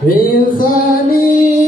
min thaniyatin.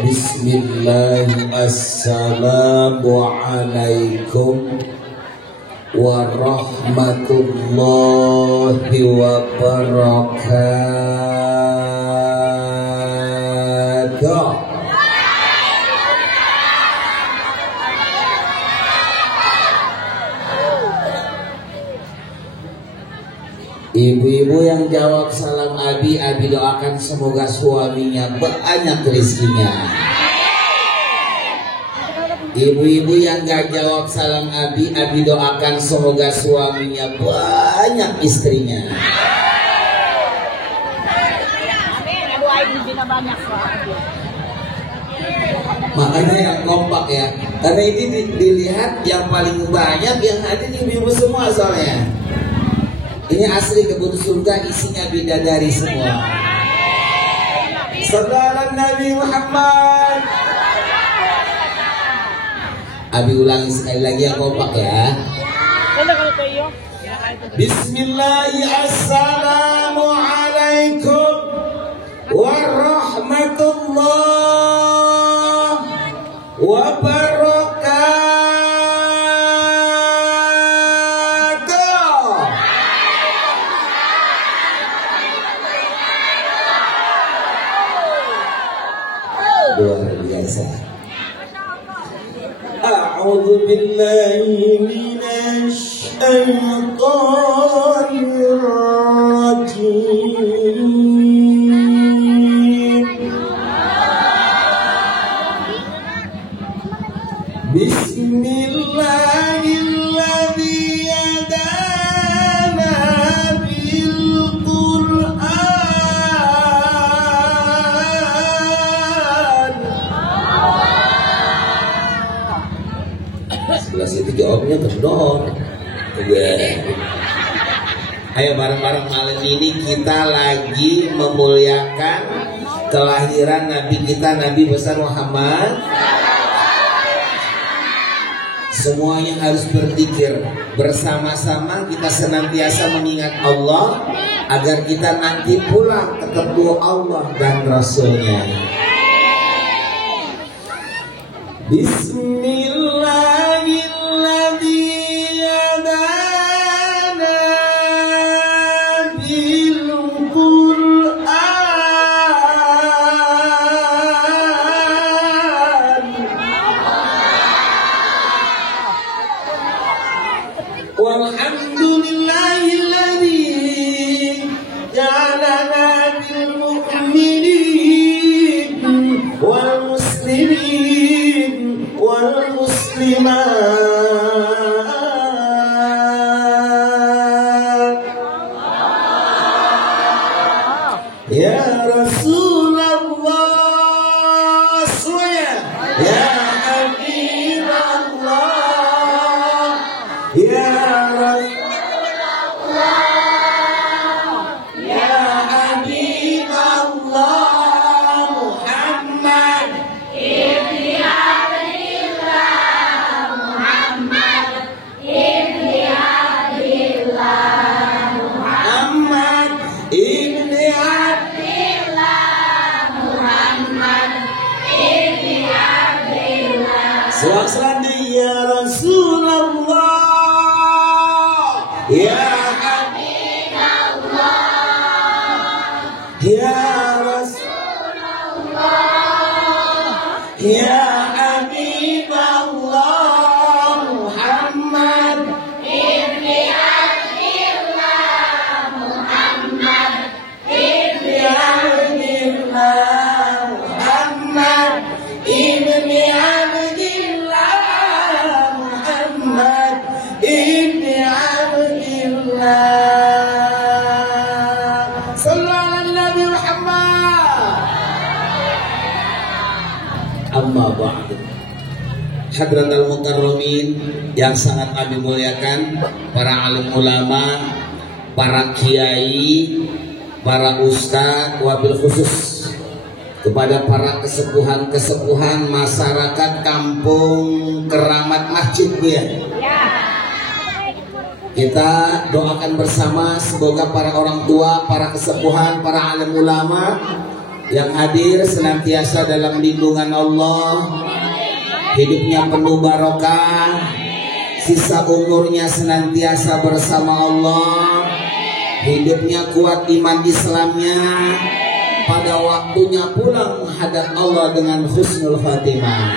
Bismillah, assalamualaikum warahmatullahi wabarakatuh. Ibu-ibu yang jawab salam Abi doakan semoga suaminya banyak rezekinya. Ibu-ibu yang gak jawab salam Abi doakan semoga suaminya banyak istrinya. Makanya yang kompak ya, karena ini dilihat yang paling banyak yang ada di ibu-ibu semua soalnya. Ini asli kebun surga, isinya bidadari semua. Sallallahu Nabi Muhammad. Abi ulangi sekali lagi yang kompak ya. Bismillahirrahmanirrahim. Assalamualaikum warahmatullahi wabarakatuh. Luar biasa. A'udzu billahi minasy syaithanir rajim. Bismillahirrahmanirrahim. Itu jawabnya benar. Ayo bareng-bareng malam ini kita lagi memuliakan kelahiran Nabi kita, Nabi besar Muhammad. Semuanya harus berzikir bersama-sama, kita senantiasa mengingat Allah agar kita nanti pulang ketemu Allah dan Rasulnya. Bismillahirrahmanirrahim. Walhamdulillahilladzi ja'alana bil mu'minin wal muslimin wal muslimat. Ya Rasulullah semuanya. Ya Habibullah. Ya Selalu ya Rasulullah, ya Habibullah, ya Rasulullah, ya Habibullah Muhammad ibni Abdillah, Muhammad ibni Abdillah, Muhammad ibni Abdillah. amma ba'du. Hadratal mukarramin yang sangat kami muliakan, para alim ulama, para kiai, para ustadz, wabil khusus kepada para kesepuhan-kesepuhan masyarakat kampung Keramat Masjid ya. Kita doakan bersama semoga para orang tua, para kesepuhan, para alim ulama yang hadir senantiasa dalam lindungan Allah, hidupnya penuh barokah, sisa umurnya senantiasa bersama Allah, hidupnya kuat iman Islamnya, pada waktunya pulang menghadap Allah dengan husnul khatimah.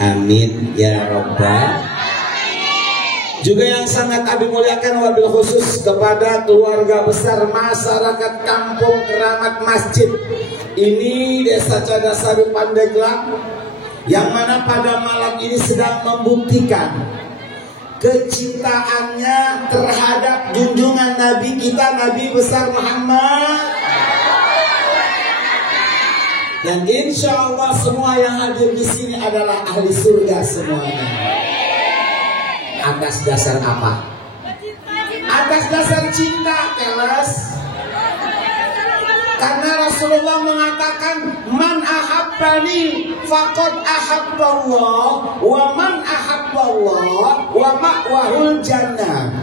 Amin ya rabbal. Juga yang sangat kami muliakan wabil khusus kepada keluarga besar masyarakat kampung Keramat Masjid ini Desa Cadasari Pandeglang, yang mana pada malam ini sedang membuktikan kecintaannya terhadap junjungan Nabi kita, Nabi besar Muhammad. Dan insya Allah semua yang hadir di sini adalah ahli surga semuanya. Atas dasar apa? Atas dasar cinta, kelas. Karena Rasulullah mengatakan, man ahabbani faqad ahabballah, wa man ahabballah wa ma'wahul jannah.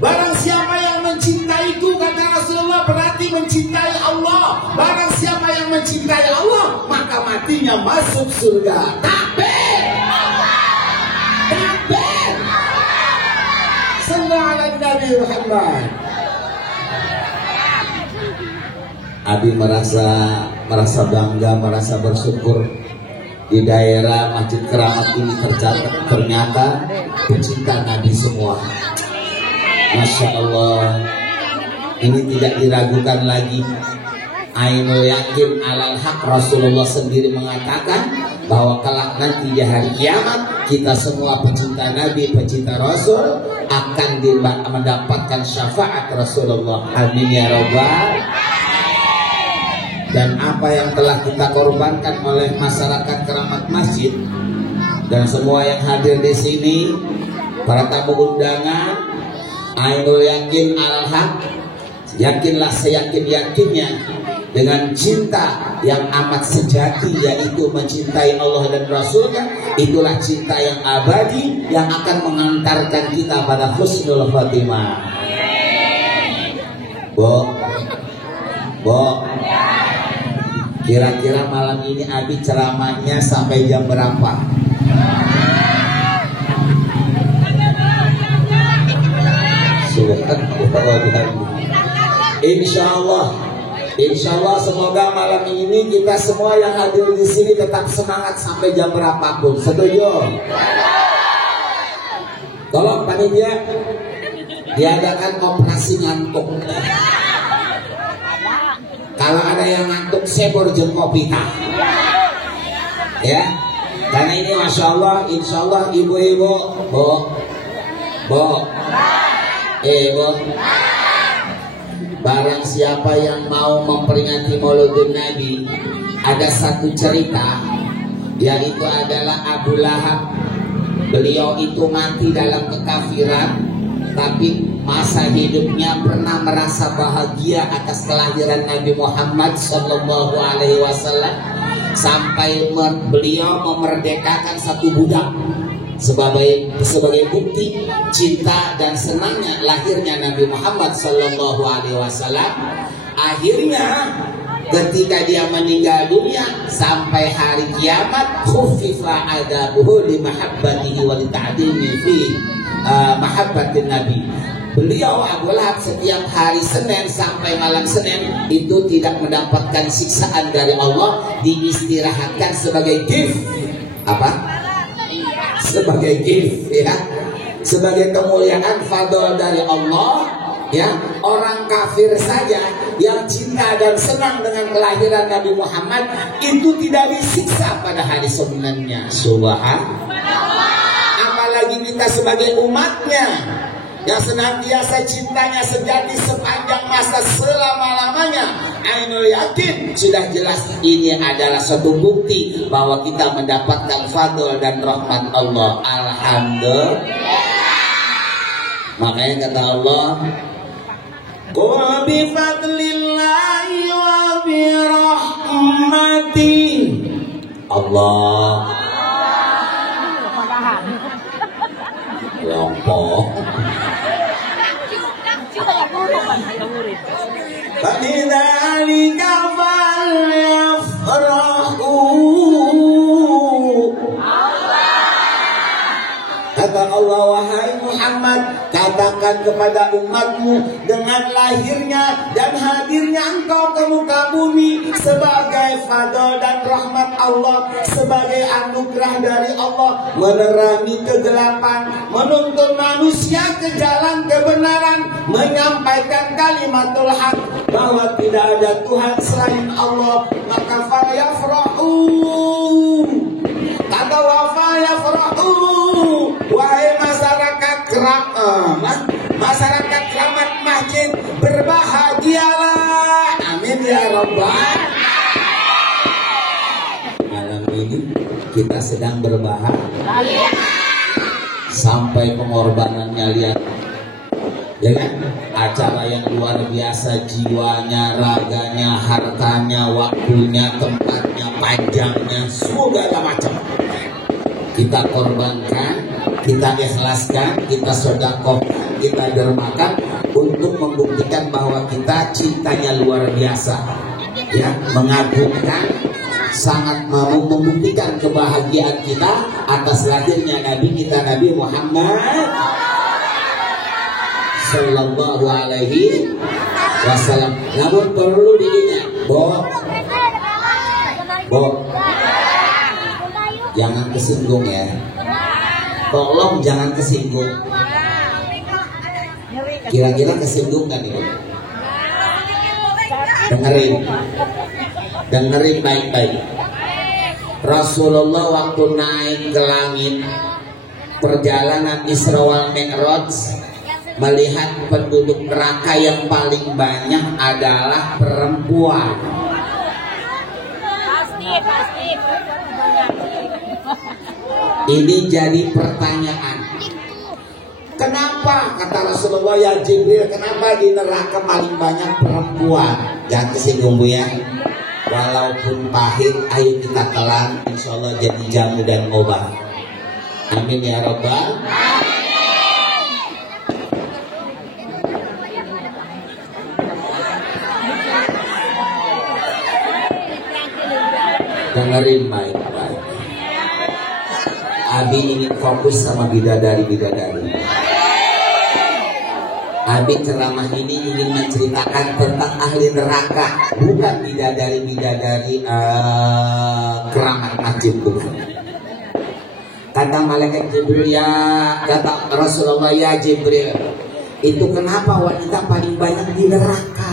Barang siapa yang mencintaiku, kata Rasulullah, berarti mencintai Allah. Barang siapa yang mencintai Allah, maka matinya masuk surga. Takbir! Takbir! Sallallahu alaihi Nabi Muhammad. Abi merasa bangga, merasa bersyukur di daerah Masjid Keramat ini ternyata pecinta Nabi semua. Masya Allah, ini tidak diragukan lagi. Ainul yakin alal haq. Rasulullah sendiri mengatakan bahwa kelak nanti di hari kiamat kita semua pecinta Nabi, pecinta Rasul akan mendapatkan syafaat Rasulullah. Amin ya rabbal. Dan apa yang telah kita korbankan oleh masyarakat Keramat Masjid dan semua yang hadir di sini, para tamu undangan, ainul yakin alal haq, yakinlah seyakin-yakinnya dengan cinta yang amat sejati, yaitu mencintai Allah dan Rasulnya. Itulah cinta yang abadi yang akan mengantarkan kita pada husnul khatimah. Bo, kira-kira malam ini Abi ceramahnya sampai jam berapa? Insya Allah semoga malam ini kita semua yang hadir di sini tetap semangat sampai jam berapapun. Setuju? Tolong panitia diadakan operasi ngantuk. Kalau ada yang ngantuk, sebor jeung kopi ya. Karena ini masya Allah, insya Allah ibu-ibu, barang siapa yang mau memperingati Maulidun Nabi, ada satu cerita, yaitu adalah Abu Lahab. Beliau itu mati dalam kekafiran, tapi masa hidupnya pernah merasa bahagia atas kelahiran Nabi Muhammad Sallallahu Alaihi Wasallam, sampai beliau memerdekakan satu budak sebagai bukti cinta dan senangnya lahirnya Nabi Muhammad Sallallahu Alaihi Wasallam. Akhirnya ketika dia meninggal dunia, sampai hari kiamat, khufifa adabuhu li mahabbatihi wa li ta'dimi fi mahabbatin Nabi. Beliau Abu Lahab setiap hari Senin sampai malam Senin itu tidak mendapatkan siksaan dari Allah, diistirahatkan sebagai gift. Apa? Sebagai gift, ya, sebagai kemuliaan fadl dari Allah, ya. Orang kafir saja yang cinta dan senang dengan kelahiran Nabi Muhammad itu tidak disiksa pada hari Seninnya. Subhanallah. Apalagi kita sebagai umatnya yang senantiasa cintanya sejati sepanjang masa selama-lamanya ainul yakin, sudah jelas ini adalah suatu bukti bahwa kita mendapatkan fadl dan rahmat Allah. Alhamdulillah. Makanya kata Allah, qul bi fadlillahi wa bi rahmati. Allah kelompok Fadzalika falyafrahu. Kata Allah, wahai Muhammad, katakan kepada umatmu, dengan lahirnya dan hadirnya engkau ke muka bumi sebagai fadl dan rahmat Allah, sebagai anugerah dari Allah, menerangi kegelapan, menuntun manusia ke jalan kebenaran, menyampaikan kalimatul haq, bahwa tidak ada Tuhan selain Allah, maka falyafrahu. Kata wafayafrahu, wahai masyarakat masyarakat Keramat Masjid, berbahagialah. Amin ya Rabbal. Malam ini kita sedang berbahagia sampai pengorbanannya, lihat ya kan? Acara yang luar biasa, jiwanya, raganya, hartanya, waktunya, tempatnya, panjangnya, segala macam kita korbankan, kita ikhlaskan, kita sedekahkan, kita dermakan untuk membuktikan bahwa kita cintanya luar biasa, ya, mengagumkan, sangat mau membuktikan kebahagiaan kita atas lahirnya Nabi kita, Nabi Muhammad Sallallahu Alaihi Wasallam. Namun perlu diingat, Bo, jangan kesinggung ya. Tolong jangan kesinggung. Kira-kira kesinggung kan itu? Dengerin baik-baik. Rasulullah waktu naik ke langit, perjalanan Isra wal Mi'raj, melihat penduduk neraka yang paling banyak adalah perempuan. Pasti. Ini jadi pertanyaan. Kenapa, kata Rasulullah, ya Jibril, kenapa di neraka paling banyak perempuan? Jangan kesinggung Bu ya. Walaupun pahit, ayo kita telan, insya Allah jadi jamu dan obat. Amin ya Rabbal. Dengerin baik-baik. Abi ingin fokus sama bidadari-bidadari. Abi ceramah ini ingin menceritakan tentang ahli neraka, bukan bidadari-bidadari Keramat Masjid, bukan. Kata malaikat Jibril, ya, kata Rasulullah, ya Jibril, itu kenapa wanita paling banyak di neraka?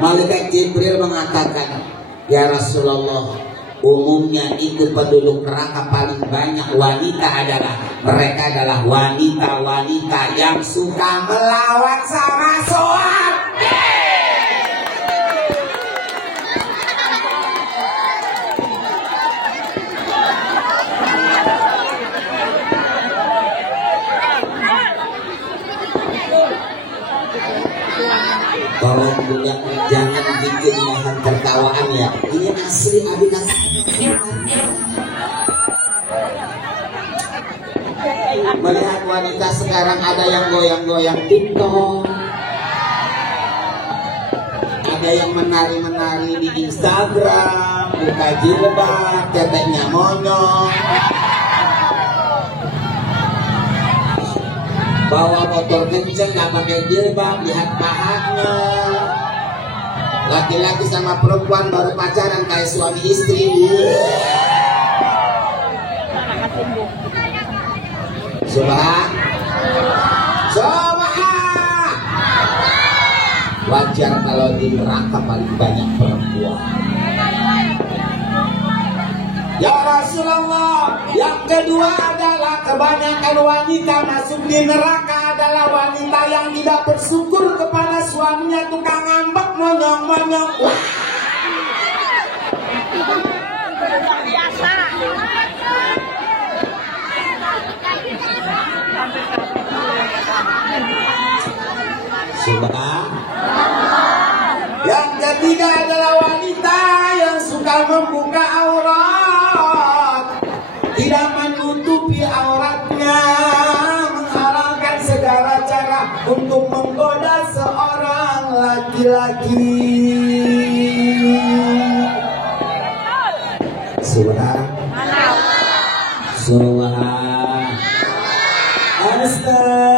Malaikat Jibril mengatakan, ya Rasulullah, umumnya itu penduduk neraka paling banyak wanita mereka adalah wanita-wanita yang suka melawan sama suami. Tolong juga jangan bikin bahan tertawaan ya. Ini asli Abi kata. Melihat wanita sekarang ada yang goyang-goyang TikTok, ada yang menari-menari di Instagram, buka jilbab, teteknya monyong, bawa motor kenceng nggak pakai jilbab, lihat pahanya. Laki-laki sama perempuan baru pacaran kayak suami istri. Subhan. Wajar kalau di neraka paling banyak perempuan. Ya Rasulullah, yang kedua adalah kebanyakan wanita masuk di neraka adalah wanita yang tidak bersyukur kepada ada tukang ngambek monyong-monyong. Wah. Biasa. Subhan. Yang ketiga adalah wanita yang suka membuka aurat, tidak menutupi auratnya, menghalalkan segala cara untuk menggoda seorang laki-laki. Subhan. Subhan. Astagfirullah.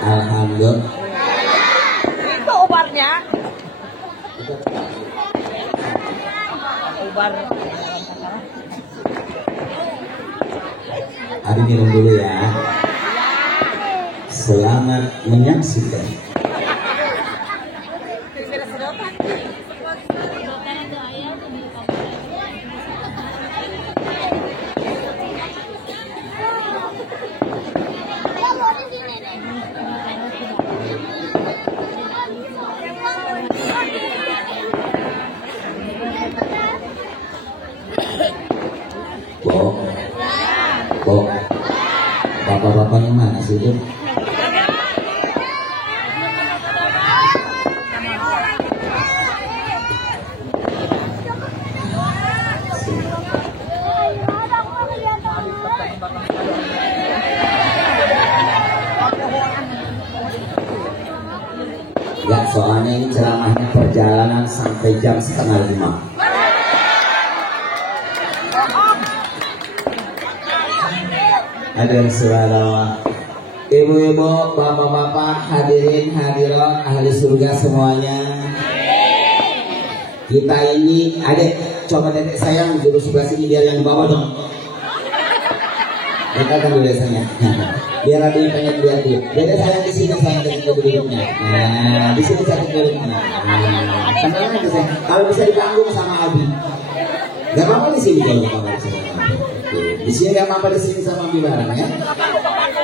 Alhamdulillah. Itu obatnya. Obat. Abi minum dulu ya. Selamat menyaksikan. Kok bapak-bapaknya mana sih itu? Ya soalnya ini ceramahnya perjalanan sampai jam 4:30. Ada yang suara. Ibu-ibu, bapak-bapak, hadirin hadirat ahli surga semuanya. Kita ini, adek, coba dedek sayang duduk sebelah sini biar yang bawah dong. Kita kan dulu sayang. Biar ada yang pengen lihat dulu. Dedek sayang di sini sayang dari duduknya. Nah, di sini cantik duduknya. Nah, tenang aja sayang. Kalau bisa ditanggung sama Abi. Gak apa-apa di sini kalau bapak di sini. Di sini gak apa-apa di sini sama Abi bareng ya.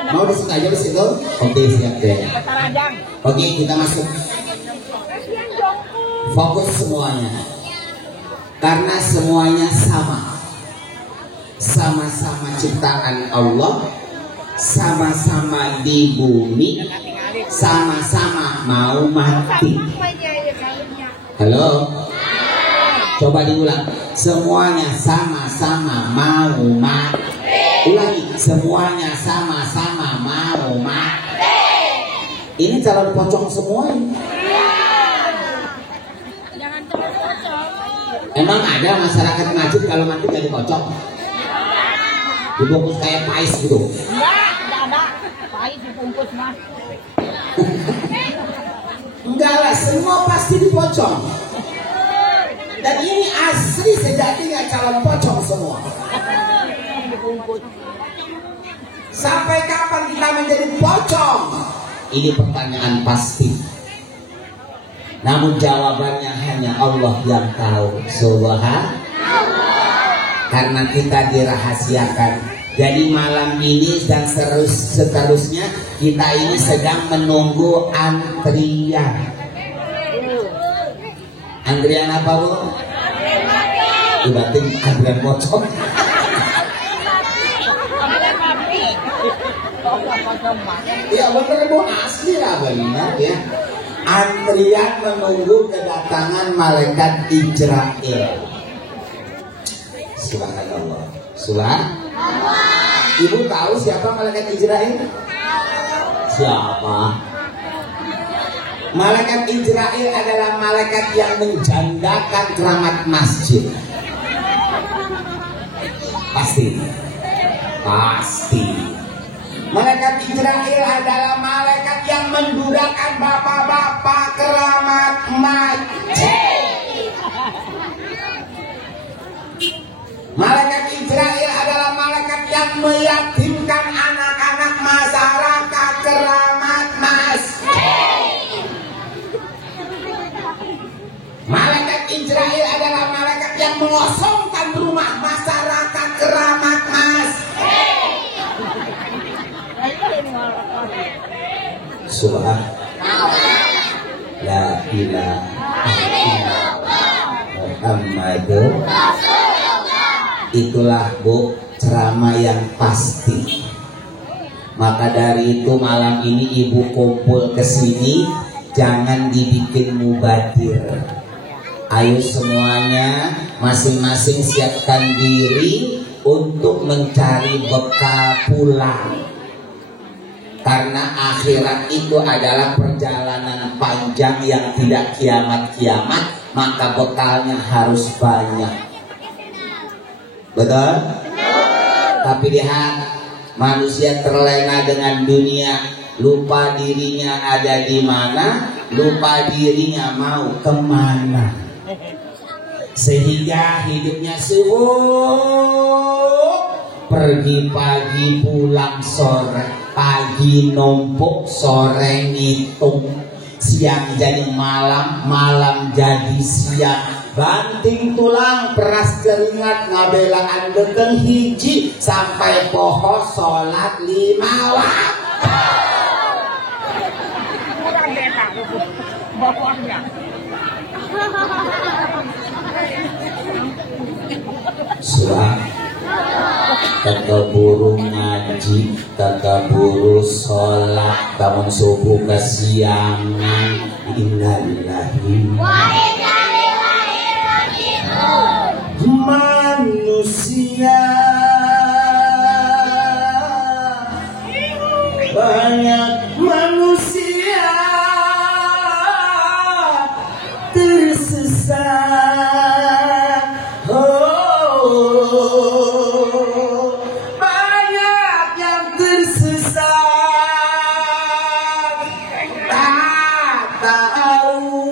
Mau di situ aja di situ? Oke siap deh. Oke kita masuk. Fokus semuanya. Karena semuanya sama. Sama-sama ciptaan Allah. Sama-sama di bumi. Sama-sama mau mati. Halo. Coba diulang. Semuanya sama-sama mau mati. Ulangi. Semuanya sama-sama mau mati. Ini calon pocong semua ini. Jangan terus pocong. Emang ada masyarakat Najib kalau mati jadi pocong? Dibungkus kayak pais gitu. Enggak ada. Pais dibungkus mah. Enggak lah, semua pasti dipocong. Dan ini asli sejatinya calon pocong semua. Sampai kapan kita menjadi pocong? Ini pertanyaan pasti. Namun jawabannya hanya Allah yang tahu. Subhanallah. Karena kita dirahasiakan. Jadi malam ini dan seterusnya kita ini sedang menunggu antrian. Antrian apa bu? Berarti antrian pocong. Ya bener bu, asli lah benar ya. Antrian menunggu kedatangan malaikat Israel. Subhanallah. Subhanallah. Ibu tahu siapa malaikat Israel? Siapa? Malaikat Israel adalah malaikat yang menjandakan keramat masjid. Pas pasti? Pasti. Malaikat Israel adalah malaikat yang mendudakan bapak-bapak keramat masjid. Malaikat Israel adalah malaikat yang meyatimkan anak-anak masyarakat keramat masjid. Malaikat Israel adalah malaikat yang mengosongkan rumah masyarakat keramat masjid. Subhan la ilaha illallah Muhammadur Rasulullah. Itulah Bu ceramah yang pasti. Maka dari itu malam ini ibu kumpul ke sini, jangan dibikin mubadir. Ayo semuanya masing-masing siapkan diri untuk mencari bekal pulang. Karena akhirat itu adalah perjalanan panjang yang tidak kiamat-kiamat, maka bekalnya harus banyak. Betul? Tapi lihat, manusia terlena dengan dunia, lupa dirinya ada di mana, lupa dirinya mau kemana. Sehingga hidupnya sibuk, pergi pagi pulang sore. Pagi numpuk, sore ngitung, siang jadi malam, malam jadi siang. Banting tulang, peras keringat, ngabelaan dekeng hiji, sampai poho sholat 5 waktu. Kurang beta, bapaknya. Suah. Kakak buru ngaji, kakak buru sholat, bangun subuh kesiangan. Innalillahi wa inna ilaihi raji'un. Manusia banyak manusia tersesat. Banyak yang tersesat, tak tahu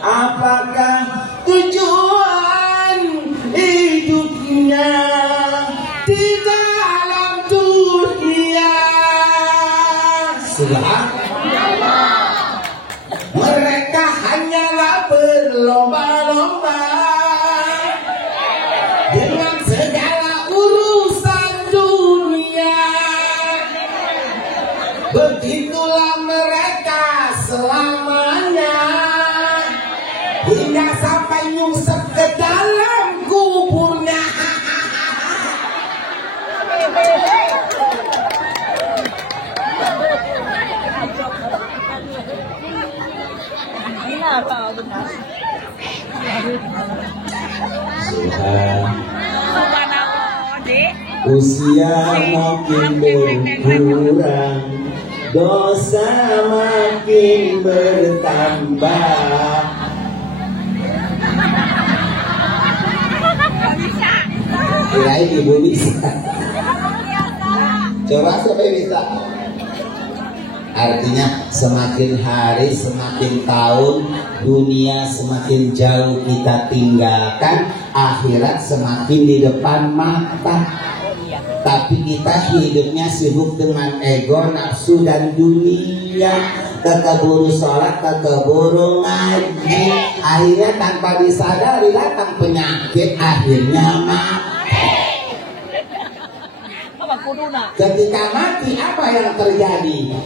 apakah tujuan hidupnya di dalam dunia. Subhanallah. Mereka hanyalah berlomba-lomba dengan segala urusan dunia. Begitulah mereka selamanya, hingga sampai nyungsep ke dalam kuburnya. Usia makin berkurang, dosa makin bertambah. Kirain ibu bisa. Coba siapa yang bisa? Artinya semakin hari, semakin tahun, dunia semakin jauh kita tinggalkan, akhirat semakin di depan mata. Tapi kita hidupnya sibuk dengan ego, nafsu, dan dunia. Keburu sholat, keburu ngaji. Akhirnya tanpa disadari datang penyakit, akhirnya mati. Ketika mati apa yang terjadi?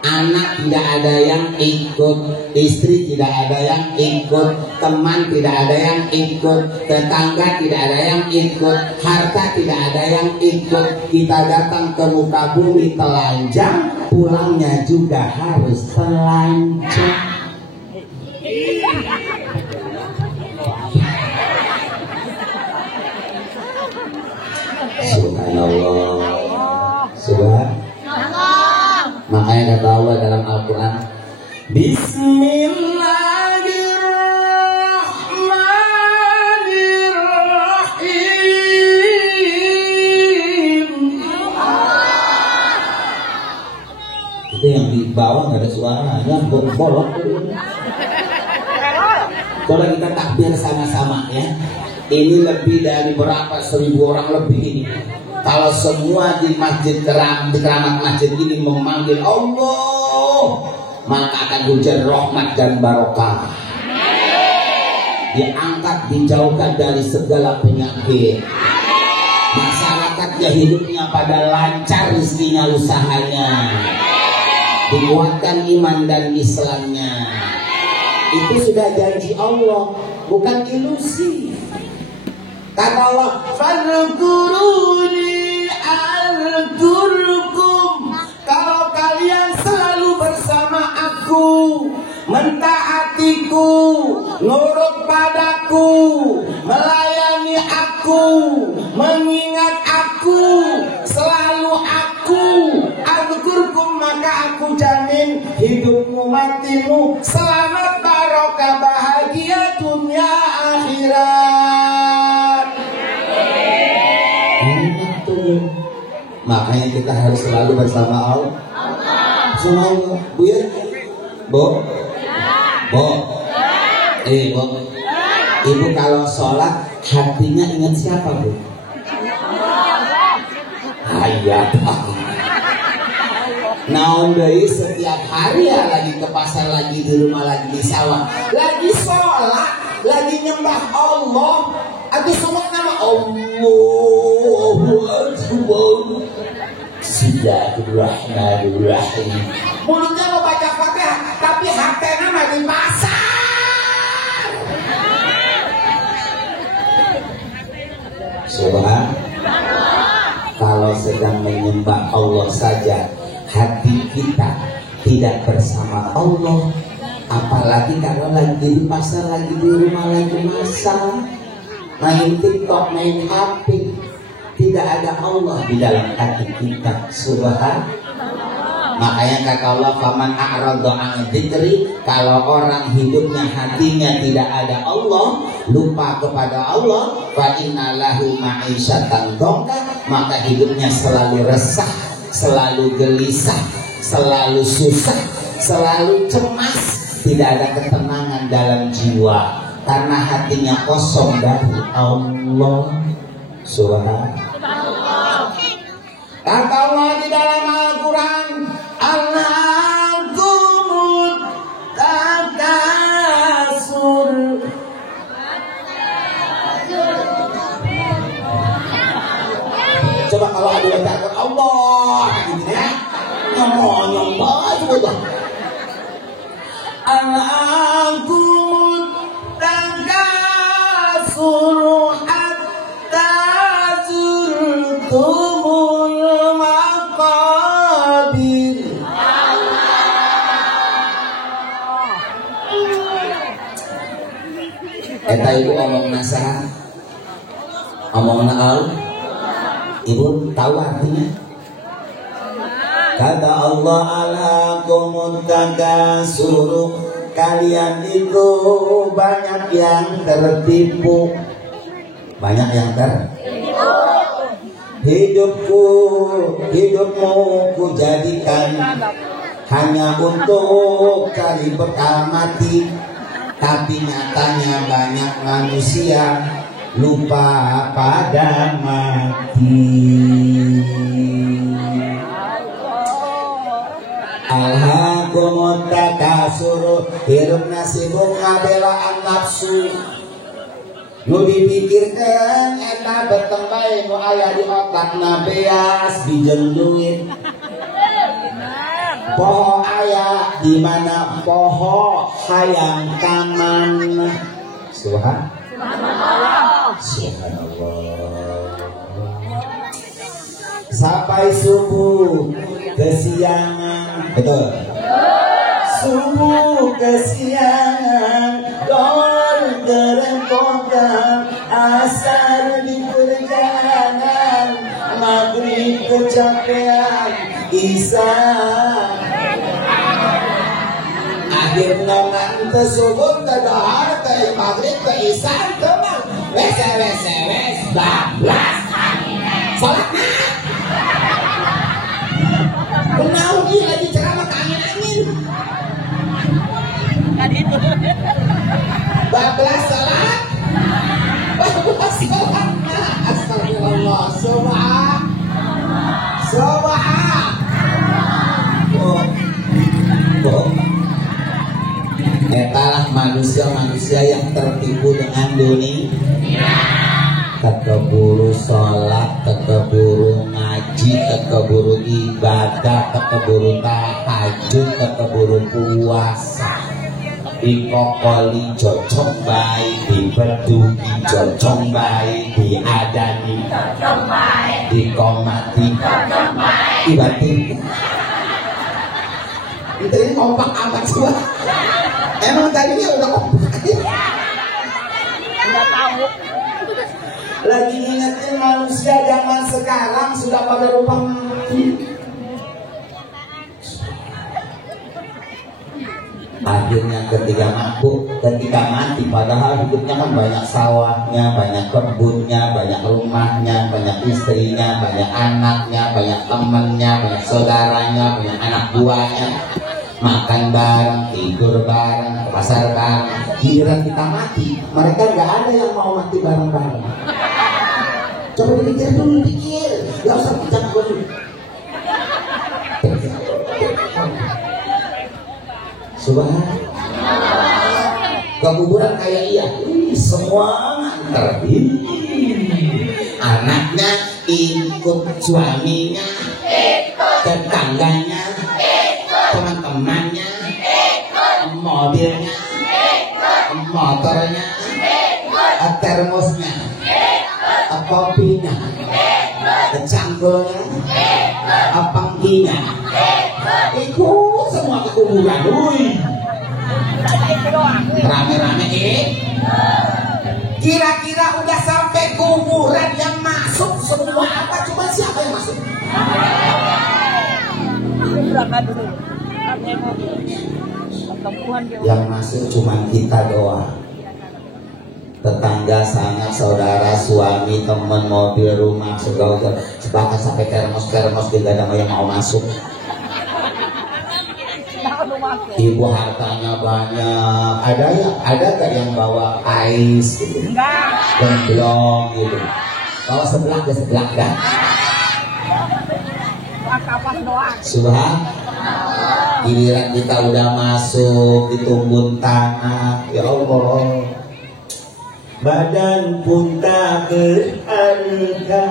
Anak tidak ada yang ikut, istri tidak ada yang ikut, teman tidak ada yang ikut, tetangga tidak ada yang ikut, harta tidak ada yang ikut. Kita datang ke muka bumi telanjang, pulangnya juga harus telanjang. Subhanallah. Subhanallah. Makanya kata Allah dalam Al-Quran, Bismillahirrahmanirrahim. ada suaranya bolak. Coba kita takbir sama-sama ya. Ini lebih dari berapa 1000 orang lebih ini. Kalau semua di masjid di keramat masjid ini memanggil Allah, maka akan hujan rahmat dan barokah. Diangkat, dijauhkan dari segala penyakit. Masyarakatnya hidupnya pada lancar, rezekinya, usahanya. Dikuatkan iman dan Islamnya. Itu sudah janji Allah, bukan ilusi. Kata Allah, "Fadhkuruni adzkurkum." Kalau kalian selalu bersama aku, mentaatiku, nurut padaku, melayani aku, mengingat aku, selalu aku, adzkurkum, maka aku jamin hidupmu matimu selamat, barokah, bahagia dunia akhirat. Enak tuh. Makanya kita harus selalu bersama Allah. Bersama Allah. Bu ya? Bu? Bu? Bu? Ibu kalau sholat hatinya ingat siapa, Bu? Ayah. Naon deui setiap hari ya, lagi ke pasar, lagi di rumah, lagi di sawah, lagi sholat, lagi nyembah Allah. Aku semua nama Allahu Akbar. Bismillahirrahmanirrahim. Mulutnya mau baca Fatihah, tapi hatinya mah di pasar. Subhan. Kalau sedang menyembah Allah saja hati kita tidak bersama Allah, apalagi kalau lagi di pasar, lagi di rumah, lagi masak, main TikTok, main HP, tidak ada Allah di dalam hati kita. Subhan. Makanya kata Allah, "Faman a'rada an dzikri," kalau orang hidupnya hatinya tidak ada Allah, lupa kepada Allah, fa inna lahu ma'isyatan dhanka, maka hidupnya selalu resah, selalu gelisah, selalu susah, selalu cemas, tidak ada ketenangan dalam jiwa karena hatinya kosong dari Allah. Subhanallah. Kata Allah di dalam Al-Quran, "Alhaakumut takasur." Coba kalau ada baca Allah gitu ya, nyomong aja. Alhaakumut takasur hatta zurtumul maqabir. Eta ibu omong nasaha, omong naal. Ibu tahu artinya? Kata Allah, "Alhaakumut takasur," kalian itu banyak yang tertipu. Banyak yang tertipu. Hidupmu ku jadikan hanya untuk cari bekal mati, tapi nyatanya banyak manusia lupa pada mati. Alhaakumut takasur, hirupna sibuk ngabelaan nafsu. Nu dipikirkeun eta beteng bae nu aya di otakna beas bijeun duit. Poho aya di mana poho hayang kaman. Subhanallah. Sampai subuh kesiangan, betul. Subuh kesiangan, dol gerengkokan, asar di perjalanan, maghrib kecapean, isya. Akhirnya ngantar subuh ke dahar, ke maghrib ke isya, kemang, wes, bablas. Salat nah. Benar dia lagi ceramah ke angin-angin. Sobat. Etalah manusia-manusia yang tertipu dengan dunia. Keburu sholat, keburu ngaji, keburu ibadah, keburu tahajud, keburu puasa. Dikokoli cocok baik, diperduki cocok baik, diadani cocok baik, dikomati cocok baik, dibatin. Itu ini kompak amat semua. Emang tadinya udah kompak. Udah tahu. Lagi ingetin manusia zaman sekarang sudah pada lupa mati. Akhirnya ketika mati, padahal hidupnya kan banyak sawahnya, banyak kebunnya, banyak rumahnya, banyak istrinya, banyak anaknya, banyak temannya, banyak saudaranya, banyak anak buahnya, makan bareng, tidur bareng, ke pasar bareng. Giliran kita mati, mereka nggak ada yang mau mati bareng-bareng. Coba dipikir dulu, nggak usah bicara dulu. Subhanallah. Keguguran kayak iya, semua nganter. Anaknya ikut, suaminya ikut, tetangganya ikut, teman-temannya ikut, mobilnya ikut, motornya ikut, termosnya ikut, kopinya ikut, cangkulnya ikut, pangginya ikut, semua ke kuburan. Rame-rame kira-kira udah sampai kuburan yang masuk semua apa? Cuma siapa yang masuk? Yang masuk cuma kita doang. Tetangga, sangat, saudara, suami, teman, mobil, rumah, segala, bahkan sampai termos juga ada yang mau masuk. Ibu hartanya banyak, ada gak yang bawa ais gitu, gemblong gitu, bawa sebelah ke sebelah kan? Subhan, giliran kita udah masuk di tumbun tanah, ya Allah, badan pun tak berharga,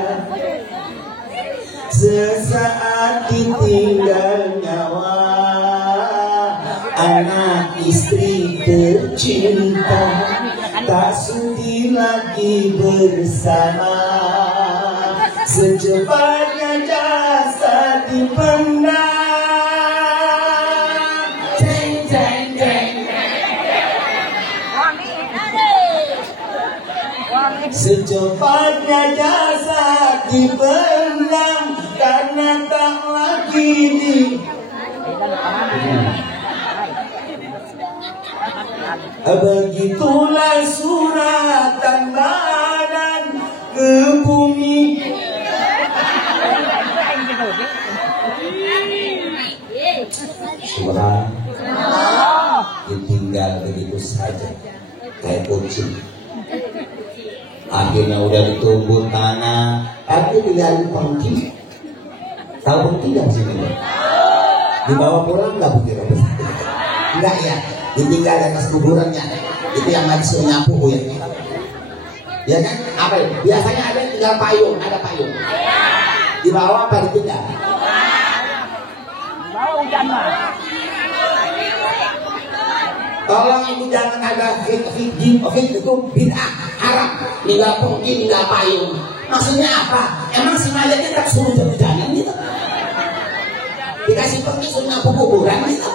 sesaat ditinggal nyawa. Anak istri tercinta tak sudi lagi bersama, secepatnya jasad dipendam. Jeng jeng jeng, secepatnya jasad dipendam karena tak lagi di. Begitulah suratan badan ke bumi. Subhan, ditinggal begitu saja kayak kucing. Akhirnya udah ditumbur tanah, tapi tinggal pengki. Tahu pengki nggak sini? Dibawa pulang nggak begitu? Enggak ya. Ditinggal di atas kuburannya, itu yang lagi suruh nyapu ya. Ya kan? Apa ya? Biasanya ada yang tinggal payung, ada payung. Di bawah apa ditinggal? Tolong ibu jangan ada itu bid'ah haram. Tinggal pungki, tinggal payung. Maksudnya apa? Emang si mayatnya tak suruh jalan gitu? Dikasih pungki suruh nyapu kuburan gitu?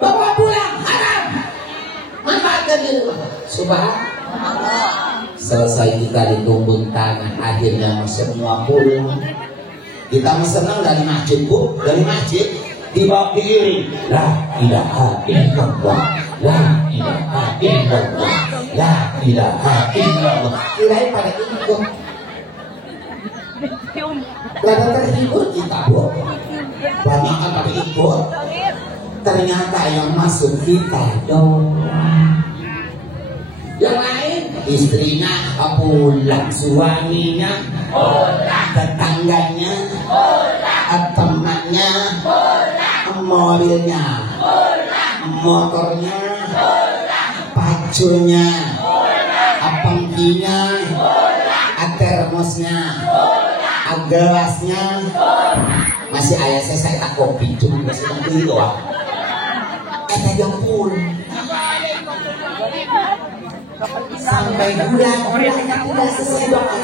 Bawa pulang haram, manfaatkan di rumah. Subhanallah. Selesai kita ditumbun tanah, akhirnya semua pulang. Kita senang dari masjid, bu, dari masjid dibawa diiring. La ilaha illallah, la ilaha illallah, la ilaha illallah. Kirain pada ikut. Pada terhibur kita, bu. Banyak kan pada ikut. Ternyata yang masuk kita doang. Yang lain istrinya pulang, suaminya pulang, tetangganya pulang, temannya pulang, mobilnya pulang, motornya pulang, pacunya pulang, pengkinya pulang, termosnya pulang, gelasnya pulang. Masih ayah saya kopi cuma masih beli doang. Kata jempol sampai gulanya udah selesai doang.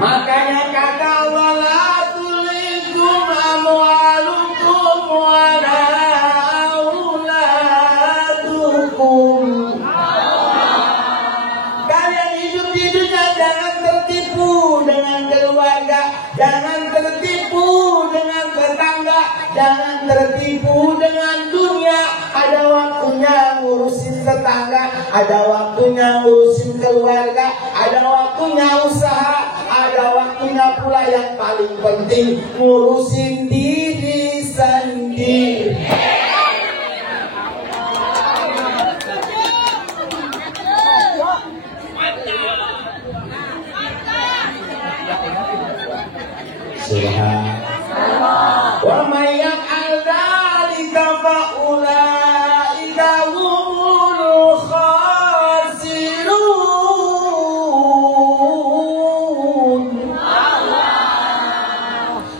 Makanya kata Allah, la tulhikum amwalukum wala auladukum. Kalian hidup di dunia jangan tertipu dengan keluarga, jangan tertipu dengan tetangga, jangan tertipu dengan dunia. Ada waktunya ngurusin tetangga, ada waktunya ngurusin keluarga, ada waktunya usaha, ada waktunya pula yang paling penting ngurusin diri sendiri. Wa may yaf'al dzalika fa ulaika humul khasirun.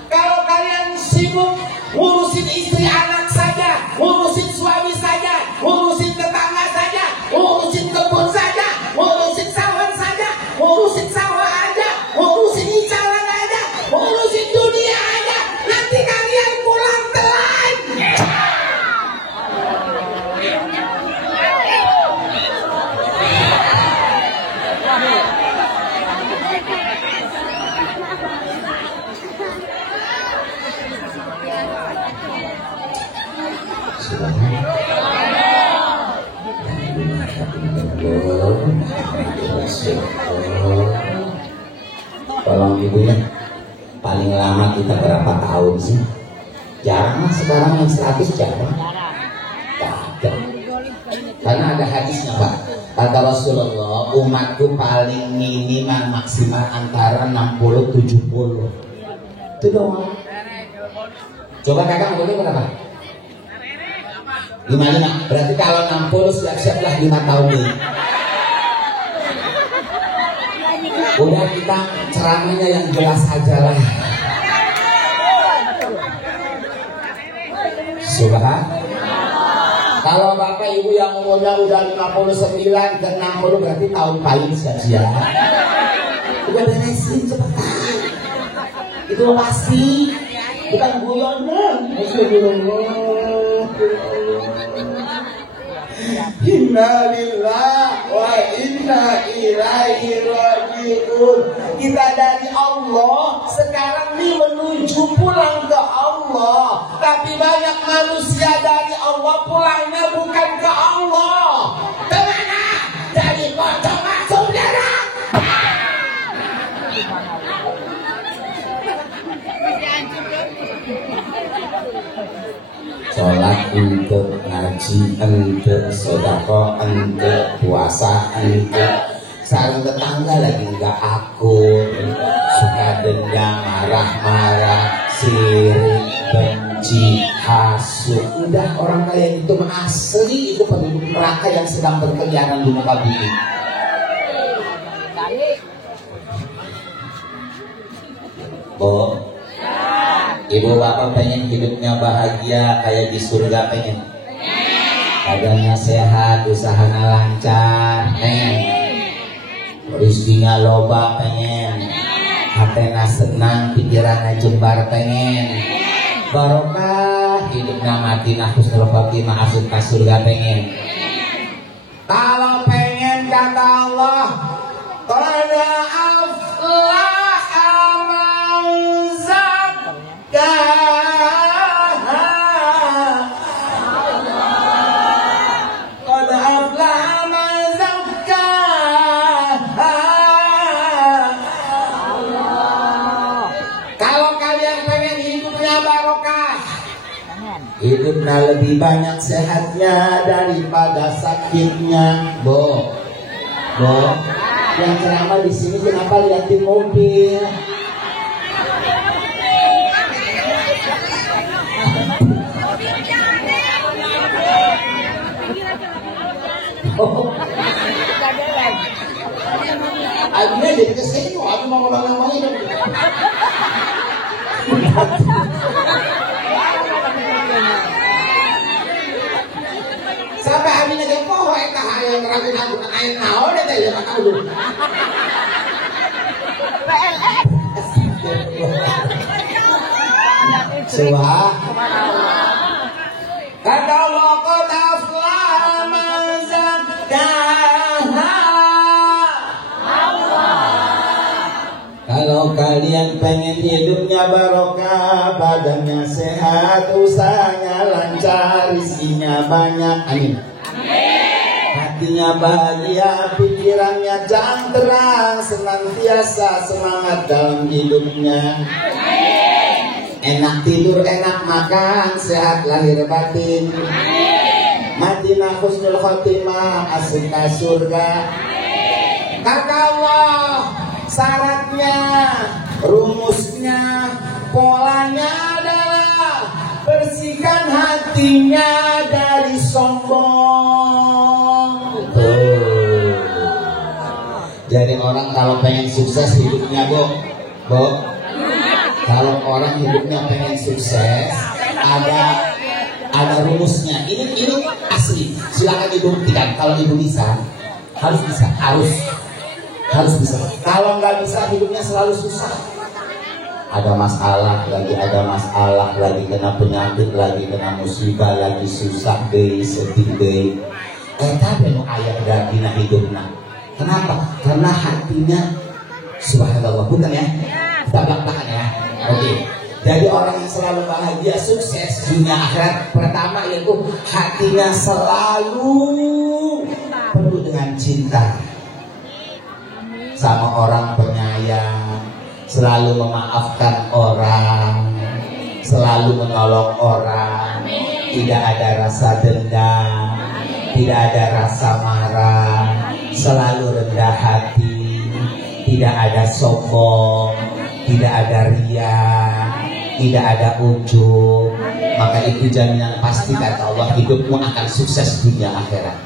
Kalau kalian sibuk ngurusin istri anak saja, ngurusin suami saja, ngurusin tetangga saja, ngurusin kebun saja, ngurusin sawah saja, ngurusin sawah aja, ngurusin jalan aja, ngurusin dunia aja, nanti kalian pulang telat. Tolong ibu ya, paling lama kita berapa tahun sih? Jarang lah sekarang yang 100 jarang. Tak. Karena ada hadisnya Pak. Kata Rasulullah, umatku paling minimal maksimal antara 60-70. Itu doang. Coba kakak boleh berapa? 55. Berarti kalau 60 siap-siaplah 5 tahun ini. Udah kita ceramahnya yang jelas aja lah. Subhan. Kalau bapak ibu yang umurnya udah 59 dan 60 berarti tahun pahit siap-siap. Udah beresin cepetan. Itu pasti. Bukan guyon. Inna lillahi wa inna ilaihi raji'un. Kita dari Allah sekarang ini menuju pulang ke Allah. Tapi banyak manusia dari Allah pulangnya bukan ke Allah. Kemana? Dari pocong masuk neraka. Sholat ente, ngaji ente, sedekah ente, puasa ente, sarang tetangga lagi nggak akur, suka dendam, marah-marah, sirik, benci, hasut. Udah orang kayak itu asli itu penduduk neraka yang sedang berkeliaran di muka bumi. Oh. Ibu bapak pengen hidupnya bahagia kayak di surga pengen? Badannya sehat, usahanya lancar, pengen? Rezekinya loba pengen? Hatena senang, pikirannya jembar pengen? Barokah hidupnya mati nafsu khotimah asup ke surga pengen? Kalau pengen kata Allah, qad aflaha man zakkaha qad hidupnya lebih banyak sehatnya daripada sakitnya. Bo, yang ceramah di sini kenapa liatin mobil? Oh, akhirnya jadi kesini, aku mau ngomong-ngomongin. Sampai akhirnya dia poho eta hayang ragu aku aing naon eta ya maka dulu. Suha. Kata Allah qad aflaha man zakkaha. Kalau kalian pengen hidupnya barokah, badannya sehat, usahanya lancar, rezekinya banyak. Amin. Hatinya bahagia, pikirannya terang, senantiasa semangat dalam hidupnya. Enak tidur, enak makan, sehat lahir batin. Madinah husnul khotimah, asik surga. Kata Allah, syaratnya, rumusnya, polanya adalah bersihkan hatinya dari sombong. Jadi orang kalau pengen sukses hidupnya, Bo, kalau orang hidupnya pengen sukses, ada rumusnya. Ini asli. Silakan ibu buktikan. Kalau ibu bisa, harus bisa. Kalau nggak bisa, hidupnya selalu susah. Ada masalah, lagi kena penyakit, lagi kena musibah, lagi susah deh, sedih deh. Tapi nu ayat dagina hidupnya. Kenapa? Karena hatinya, subhanallah, bukan ya? Kita belak-belakan ya. Oke. Jadi orang yang selalu bahagia, sukses dunia akhirat, pertama yaitu hatinya selalu penuh dengan cinta sama orang, penyayang, selalu memaafkan orang, selalu menolong orang, tidak ada rasa dendam, tidak ada rasa marah, selalu rendah hati, tidak ada sombong, tidak ada ria, tidak ada ujub. Maka itu jaminan pasti kata Allah, hidupmu akan sukses dunia akhirat.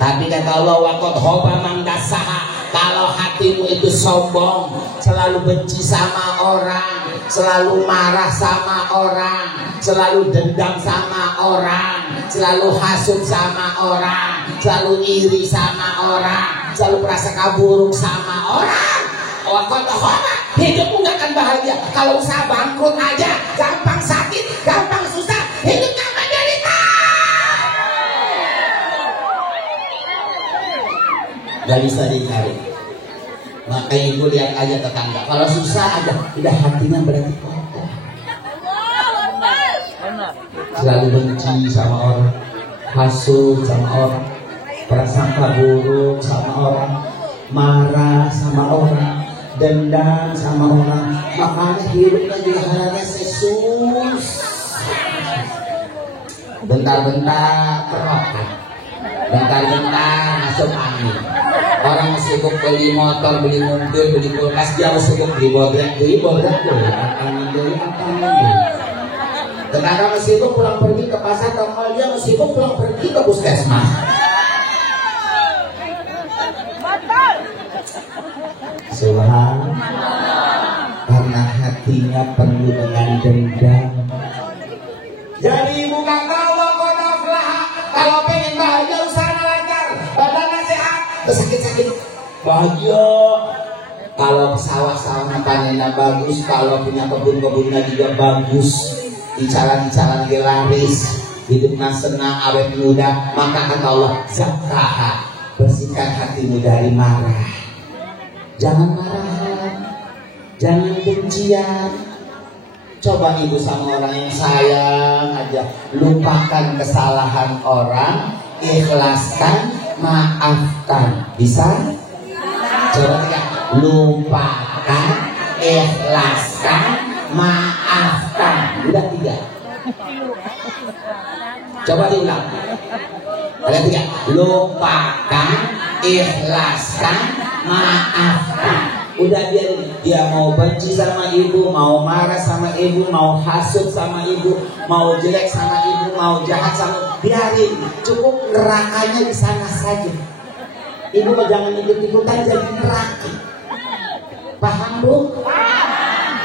Tapi kata Allah, waqad khaba man dassaha, kalau hatimu itu sombong, selalu benci sama orang, selalu marah sama orang, selalu dendam sama orang, selalu hasud sama orang, selalu iri sama orang, selalu prasangka buruk sama orang, waqad khaba, hidupmu gak akan bahagia. Kalau usaha bangkrut aja, gampang sakit, gampang susah, hidupnya menderita. Gak bisa dicari. Maka ibu lihat aja tetangga, kalau susah aja, udah hatinya berarti kotor. Selalu benci sama orang, hasud sama orang, prasangka buruk sama orang, marah sama orang, dendam sama orang. Makanya hidupnya juga halnya sesus. Bentar-bentar terokat, bentar-bentar masuk angin. Orang sibuk beli motor, beli mobil, beli kulkas, dia sibuk beli bodrek tuh. Tetangga sibuk pulang pergi ke pasar, kalau dia sibuk pulang pergi ke puskesmas. Subhanallah, karena hatinya penuh dengan dendam. Jadi ibu kata Allah, kalau pengen bahagia usaha lancar, badannya sehat, sakit-sakit bahagia. Kalau sawah-sawahnya panennya bagus, kalau punya kebun-kebunnya juga bagus, dicalan-calan dia laris, hidupnya senang, awet muda. Maka kata Allah, zakkaha, bersihkan hatimu dari marah. Jangan marahan, jangan bencian. Coba ibu sama orang yang sayang aja, lupakan kesalahan orang, ikhlaskan, maafkan. Bisa? Coba ya, lupakan, ikhlaskan, maafkan. Udah 3. Coba diulang. Ada 3. Lupakan, ikhlaskan, maafkan. Udah dia mau benci sama ibu, mau marah sama ibu, mau hasut sama ibu, mau jelek sama ibu, mau jahat sama, biarin. Cukup nerakanya di sana saja. Ibu jangan ikut-ikutan jadi neraka. Paham bu?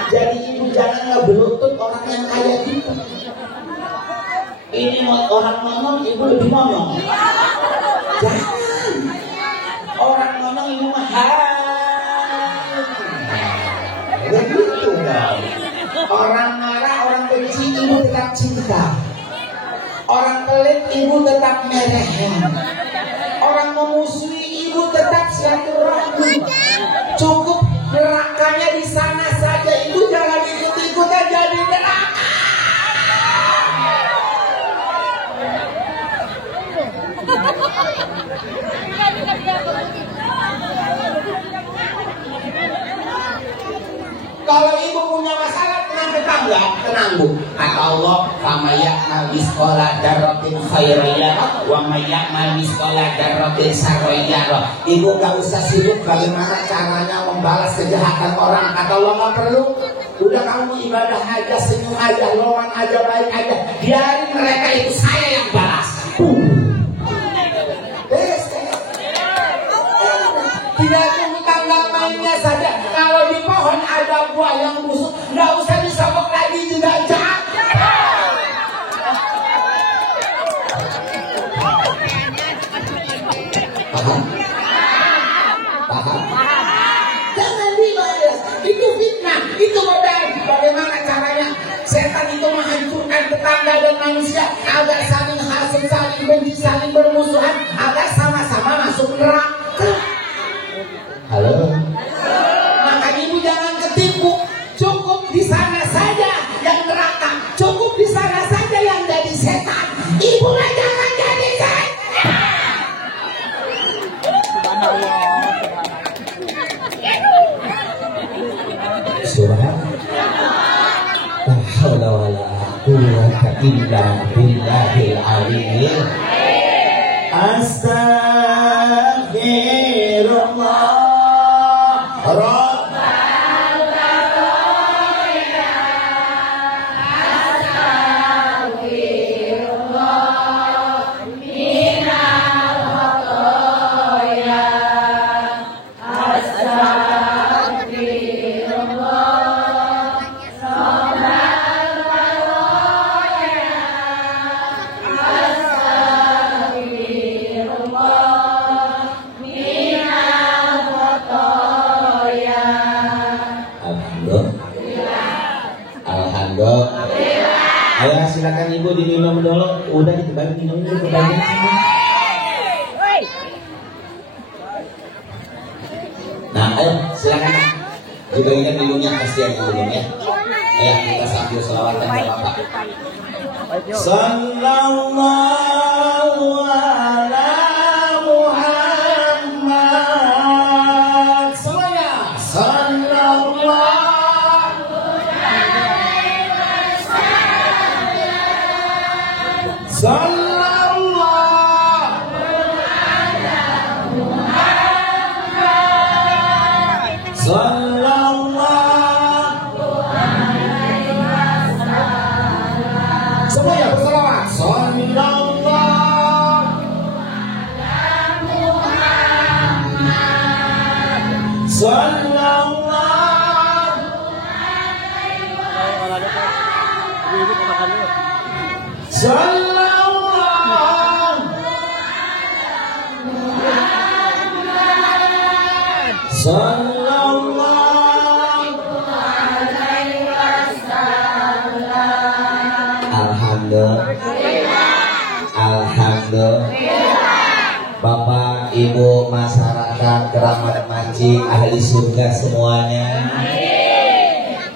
Jadi ibu jangan ngebelutut orang yang kayak gitu. Ini orang ngomong, ibu lebih ngomong. Jangan. Orang ngomong ibu mahal. Begitu dong. Orang marah, orang benci, ibu tetap cinta. Orang pelit, ibu tetap merehem. Orang memusuhi, ibu tetap silaturahmi. Cukup nerakanya di sana saja. Ibu jangan ikut-ikutan jadi neraka. Kalau ibu punya masalah dengan tetangga, tenang bu. Kata Allah, "Famayakna misqala dzarratin khairan yarah, wa mayyakna misqala dzarratin syarran yarah." Ibu gak usah sibuk bagaimana caranya membalas kejahatan orang. Kata Allah gak perlu. Udah kamu ibadah aja, senyum aja, loan aja, baik aja. Biarin mereka itu, saya yang balas. Tidak tunggu tanggal mainnya saja. Kalau di pohon ada buah yang busuk, nggak usah disogok lagi juga jahat. Paham? Paham? Jangan dibalas. Itu fitnah, itu modal. Bagaimana caranya? Setan itu menghancurkan tetangga dan manusia agar saling hasut, saling benci, saling bermusuhan, agar sama-sama masuk neraka. Halo. Maka ibu jangan ketipu. Cukup di sana saja yang neraka. Cukup di sana saja yang jadi setan. Ibu jangan jadi setan. Subhanallah. La haula wala quwwata illa billahil aliyyil. Astaghfirullah. Ayo silakan ibu diminum dulu. Udah dibagi minum dulu kebanyakan semua. Nah ayo silakan dibagikan minumnya, kasihan yang belum ya. Ayo kita sambil selawatan ya Bapak. Sallallahu ala Muhammad. Semuanya sallallahu. Sallallahu ala Muhammad. Sallallahu alaihi wasallam. Semuanya berselawat. Sallallahu ala Muhammad. Sallallahu alaihi wasallam. Sallallahu Sallallahu alaihi wasallam. Alhamdulillah. Alhamdulillah. Bapak, Ibu, masyarakat, keramat mancing, ahli surga semuanya.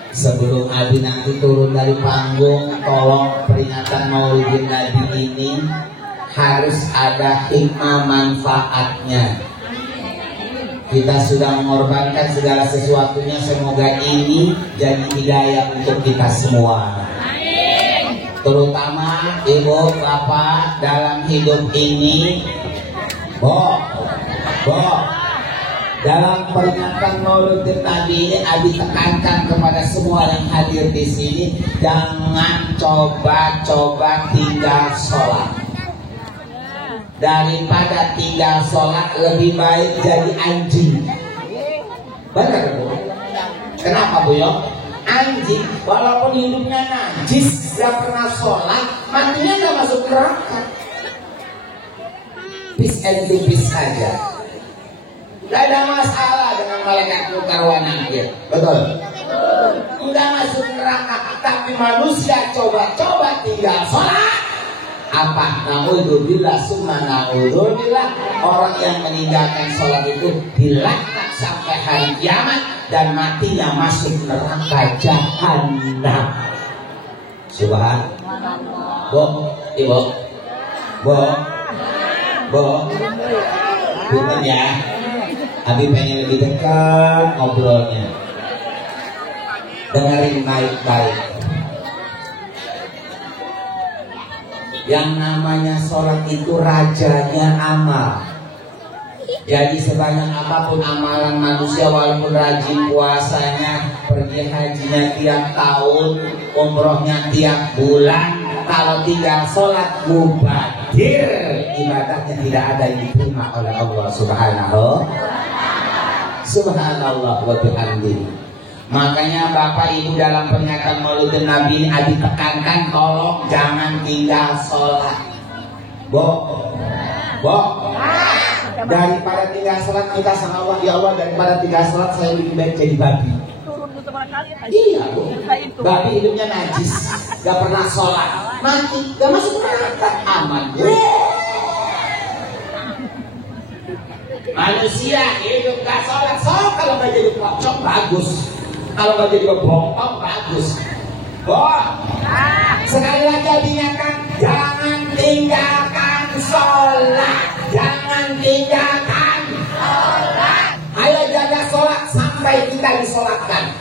Sebelum Abi nanti turun dari panggung, tolong peringatan Maulidin Nabi ini harus ada hikmah manfaatnya. Kita sudah mengorbankan segala sesuatunya, semoga ini jadi hidayah untuk kita semua. terutama ibu bapak dalam hidup ini, dalam peringatan Maulid Nabi ini Abi tekankan kepada semua yang hadir di sini, jangan coba-coba tinggal sholat. Daripada tinggal sholat lebih baik jadi anjing. Benar Bu? Kenapa Bu Yo? Anjing walaupun hidupnya najis, gak pernah sholat, matinya gak masuk neraka. Peace and peace saja. Gak ada masalah dengan malaikat munkar wa nakir. Betul? Enggak masuk neraka. Tapi manusia coba-coba tinggal sholat. Apa? Na'udzubillah summa na'udzubillah. Orang yang meninggalkan sholat itu dilaknat sampai hari kiamat dan matinya masuk neraka jahanam. Subhanallah. Bo, ibu, bo, bukan ya. Abi pengen lebih dekat ngobrolnya. Dengerin baik-baik. Yang namanya sholat itu rajanya amal. Jadi sebanyak apapun amalan manusia, walaupun rajin puasanya, pergi hajinya tiap tahun, umrohnya tiap bulan, kalau tinggal sholat mubadir, ibadahnya tidak ada yang diterima oleh Allah Subhanallah wa bihamdihi. Makanya Bapak Ibu dalam pernyataan Maulid Nabi ini Abi tekankan, tolong jangan tinggal sholat. Bo, daripada tinggal sholat kita sama Allah, ya Allah, daripada tinggal sholat saya lebih baik jadi babi. Iya Bu, babi hidupnya najis, gak pernah sholat, mati, gak masuk neraka, aman. Manusia hidup gak sholat, kalau gak jadi pocong bagus, kalau gak jadi bongkok bagus. Sekali lagi diingatkan, jangan tinggalkan sholat, jangan tinggalkan sholat. Ayo jaga sholat sampai kita disolatkan.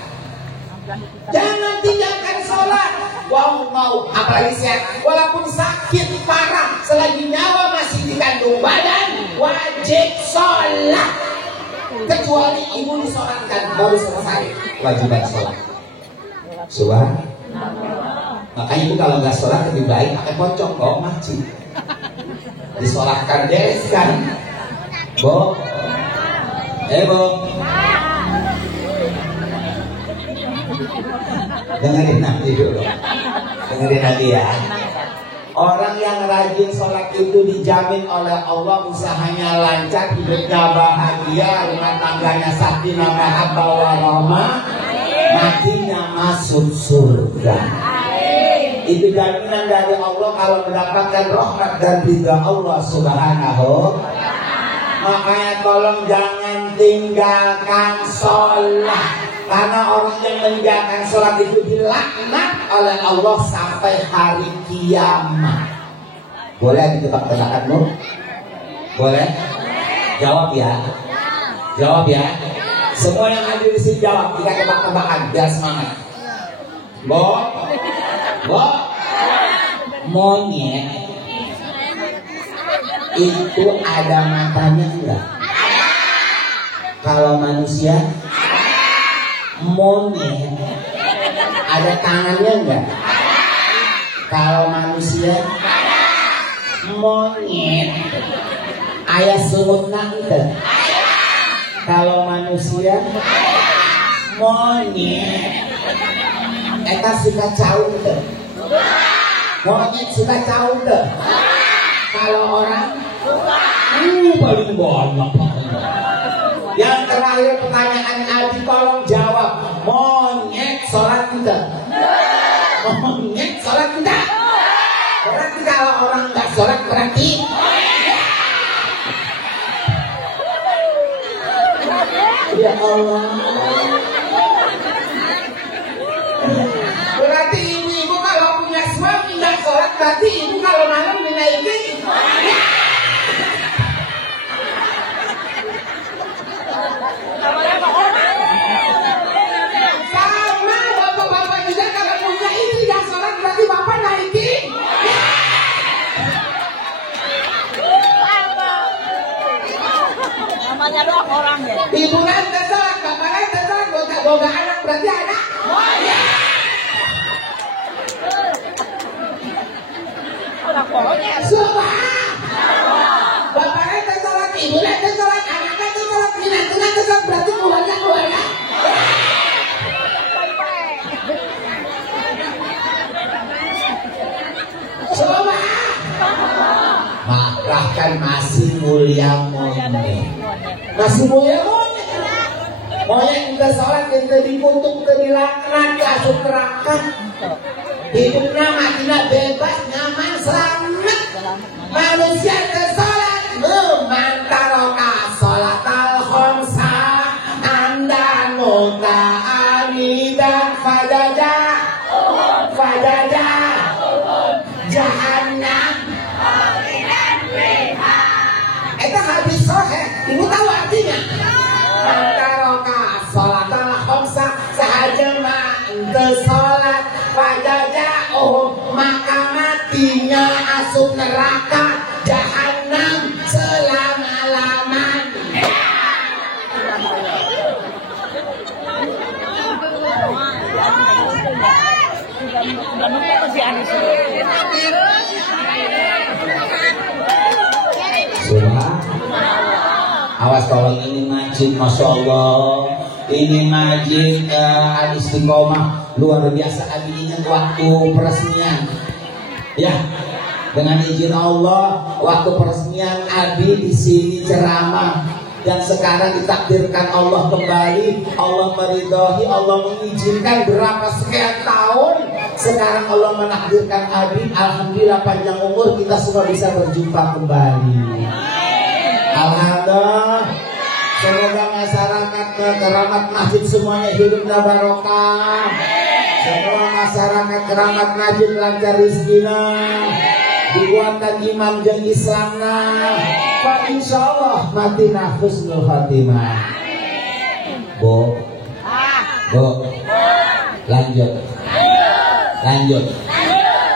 Jangan tinggalkan sholat. Mau apalagi sehat, walaupun sakit parah, selagi nyawa masih di kandung badan, wajib sholat. Kecuali ibu disolatkan baru selesai kewajiban sholat. Subhanallah. Makanya ibu kalau nggak sholat lebih baik pakai pocong, bawa masjid, disolatkan beres kan. Bo, Bo, dengerin nanti dulu, dengerin nanti ya. Orang yang rajin sholat itu dijamin oleh Allah usahanya lancar, hidupnya bahagia, rumah tangganya sakinah mahabbah warahmah, matinya masuk surga. Itu jaminan dari Allah kalau mendapatkan rahmat dan ridha Allah Subhanahu. Makanya tolong jangan tinggalkan sholat. Karena orang yang meninggalkan sholat itu dilaknat oleh Allah sampai hari kiamat. Boleh ditebak-tebakanmu? Boleh? Jawab ya. Jawab ya. Semua yang hadir di sini jawab. Kita tebak-tebakan biar semangat. Bo, monyet itu ada matanya enggak? Kalau manusia, monyet ada tangannya enggak? Kalau manusia, monyet ayah semutna enggak? Kalau manusia, monyet eta suka caung enggak? Monyet suka caung enggak? Kalau orang, paling banyak. Yang terakhir pertanyaan Adi, tolong jawab. Monyet sholat enggak? Monyet sholat enggak? Berarti kalau orang enggak sholat berarti ya Allah. Berarti ibu-ibu kalau punya suami enggak sholat, berarti ibu kalau malam dinaikin. Sama bapak-bapak juga kalau punya istri yang sholat berarti bapak naikin. Hanya doang orangnya. Ibunya terserah, bapaknya terserah, boga anak berarti anak. Orang pokoknya. Semua. Bapaknya terserah, ibunya terserah, anaknya terserah, minatnya terserah, berarti keluarga. Coba. Bahkan masih mulia monyet. Masih mulia monyet. Monyet udah sholat, kita dikutuk, kita dilaknat, kasut neraka. Hidupnya matinya bebas, nyaman, selamat. Manusia tersolat, mantaroka sholat al-khomsa, anda muta amidah fajaja, jahannam. Itu habis sohe, ibu tahu artinya? Mantaroka sholat al-khomsa, sahaja ente sholat fajaja, maka matinya asup neraka jahannam selama-lamanya. Awas kalau ini majid, masya Allah, ini majid al-istiqomah luar biasa. Abi ingat waktu peresmian, ya, dengan izin Allah, waktu peresmian Abi di sini ceramah, dan sekarang ditakdirkan Allah kembali, Allah meridhoi, Allah mengizinkan berapa sekian tahun, sekarang Allah menakdirkan Abi, alhamdulillah panjang umur, kita semua bisa berjumpa kembali. Alhamdulillah. Semoga masyarakat keramat masjid semuanya hidupnya barokah. Semoga masyarakat keramat masjid lancar rezekinya, dikuatkan iman jeung Islamna. Pak insyaallah matina husnul khatimah. Bu. Lanjut.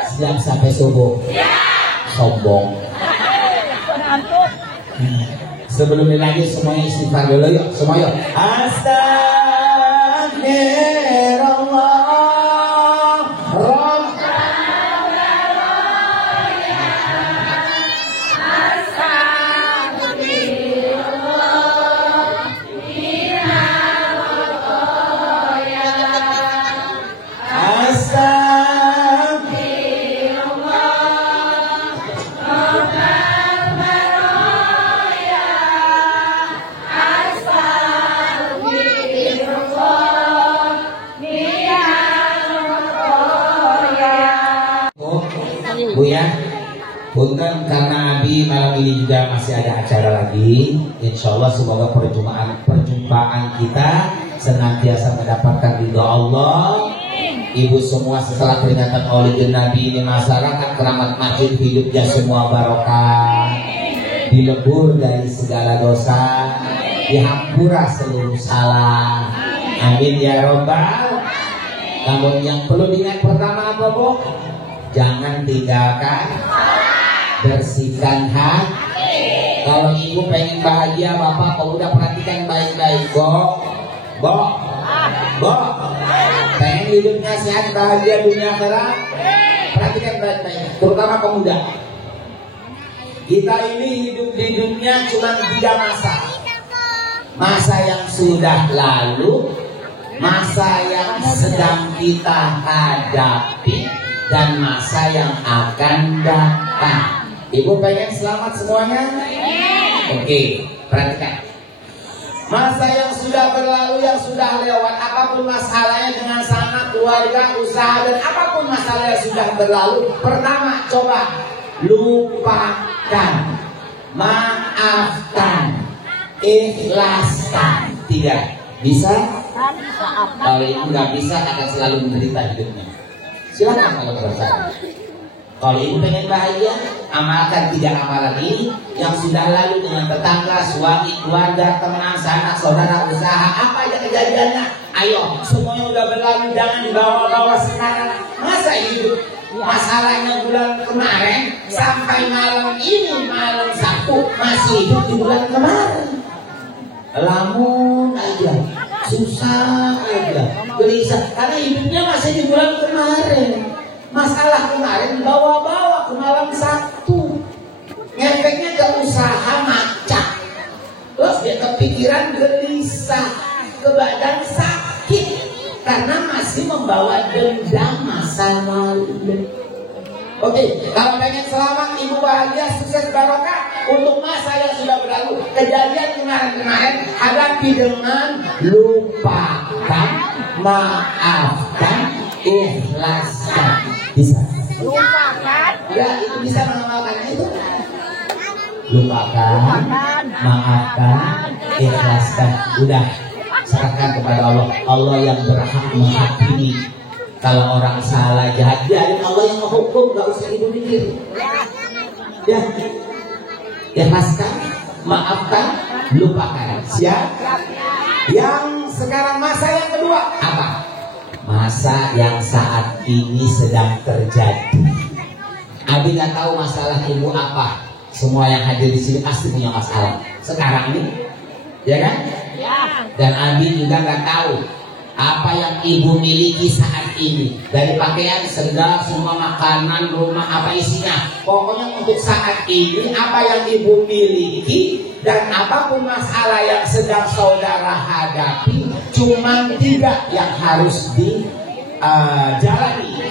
Siap sampai subuh. Sombong. Sebelum dilanjut semuanya istighfar dulu yuk, semua yuk. Astagfirullah. Bu ya, punten karena Abi malam ini juga masih ada acara lagi. Insya Allah semoga perjumpaan kita senantiasa mendapatkan ridho Allah. Ibu semua setelah peringatan Maulid Nabi ini, masyarakat keramat masjid hidupnya semua barokah, dilebur dari segala dosa, dihampura seluruh salah. Amin ya robbal. Namun yang perlu diingat pertama apa, Bu? Jangan tinggalkan, bersihkan hati. Kalau ibu pengen bahagia, bapak kalau udah perhatikan baik-baik, Bo, pengen hidupnya sehat, bahagia dunia akhirat, perhatikan baik-baik, terutama pemuda. Kita ini hidup di dunia cuma 3 masa. Masa yang sudah lalu, masa yang sedang kita hadapi, dan masa yang akan datang. Ibu pengen selamat semuanya? Oke, perhatikan. Masa yang sudah berlalu, yang sudah lewat, apapun masalahnya dengan sanak, keluarga, usaha, dan apapun masalah yang sudah berlalu, pertama coba lupakan, maafkan, ikhlaskan. 3. Bisa? Kalau ibu nggak bisa, akan selalu menderita hidupnya. Silakan kalau perasaan. Kalau ibu pengen bahagia, amalkan 3 amalan ini yang sudah lalu dengan tetangga, suami, keluarga, teman, sanak, saudara, usaha, apa aja kejadiannya. Ayo, semuanya udah berlalu, jangan dibawa-bawa sekarang. Masa hidup masalahnya bulan kemarin sampai malam ini, malam Sabtu, masih hidup di bulan kemarin. lamun aja, susah aja, gelisah. Karena hidupnya masih di bulan kemarin. Masalah kemarin bawa-bawa ke malam Sabtu. Ngefeknya ke usaha macak. Terus dia kepikiran gelisah, ke badan sakit. Karena masih membawa dendam masa lalu. Oke, kalau pengen selamat, ibu bahagia, sukses, barokah untuk masa yang sudah berlalu, kejadian kemarin-kemarin, hadapi dengan lupakan, maafkan, ikhlaskan. Bisa? Lupakan. Ya, itu bisa mengamalkannya itu. Lupakan, maafkan, ikhlaskan. Udah, serahkan kepada Allah. Allah yang berhak menghakimi. Kalau orang salah jahat, biarin Allah yang menghukum, gak usah ibu mikir. Ya, ikhlaskan, maafkan, lupakan. Siap? Yang sekarang masa yang kedua apa? Masa yang saat ini sedang terjadi. Abi nggak tahu masalah ibu apa. Semua yang hadir di sini pasti punya masalah sekarang ini, ya kan? Dan Abi juga nggak tahu apa yang ibu miliki saat ini, dari pakaian, sendal, semua makanan, rumah, apa isinya. Pokoknya untuk saat ini apa yang ibu miliki dan apapun masalah yang sedang saudara hadapi, cuma 3 yang harus dijalani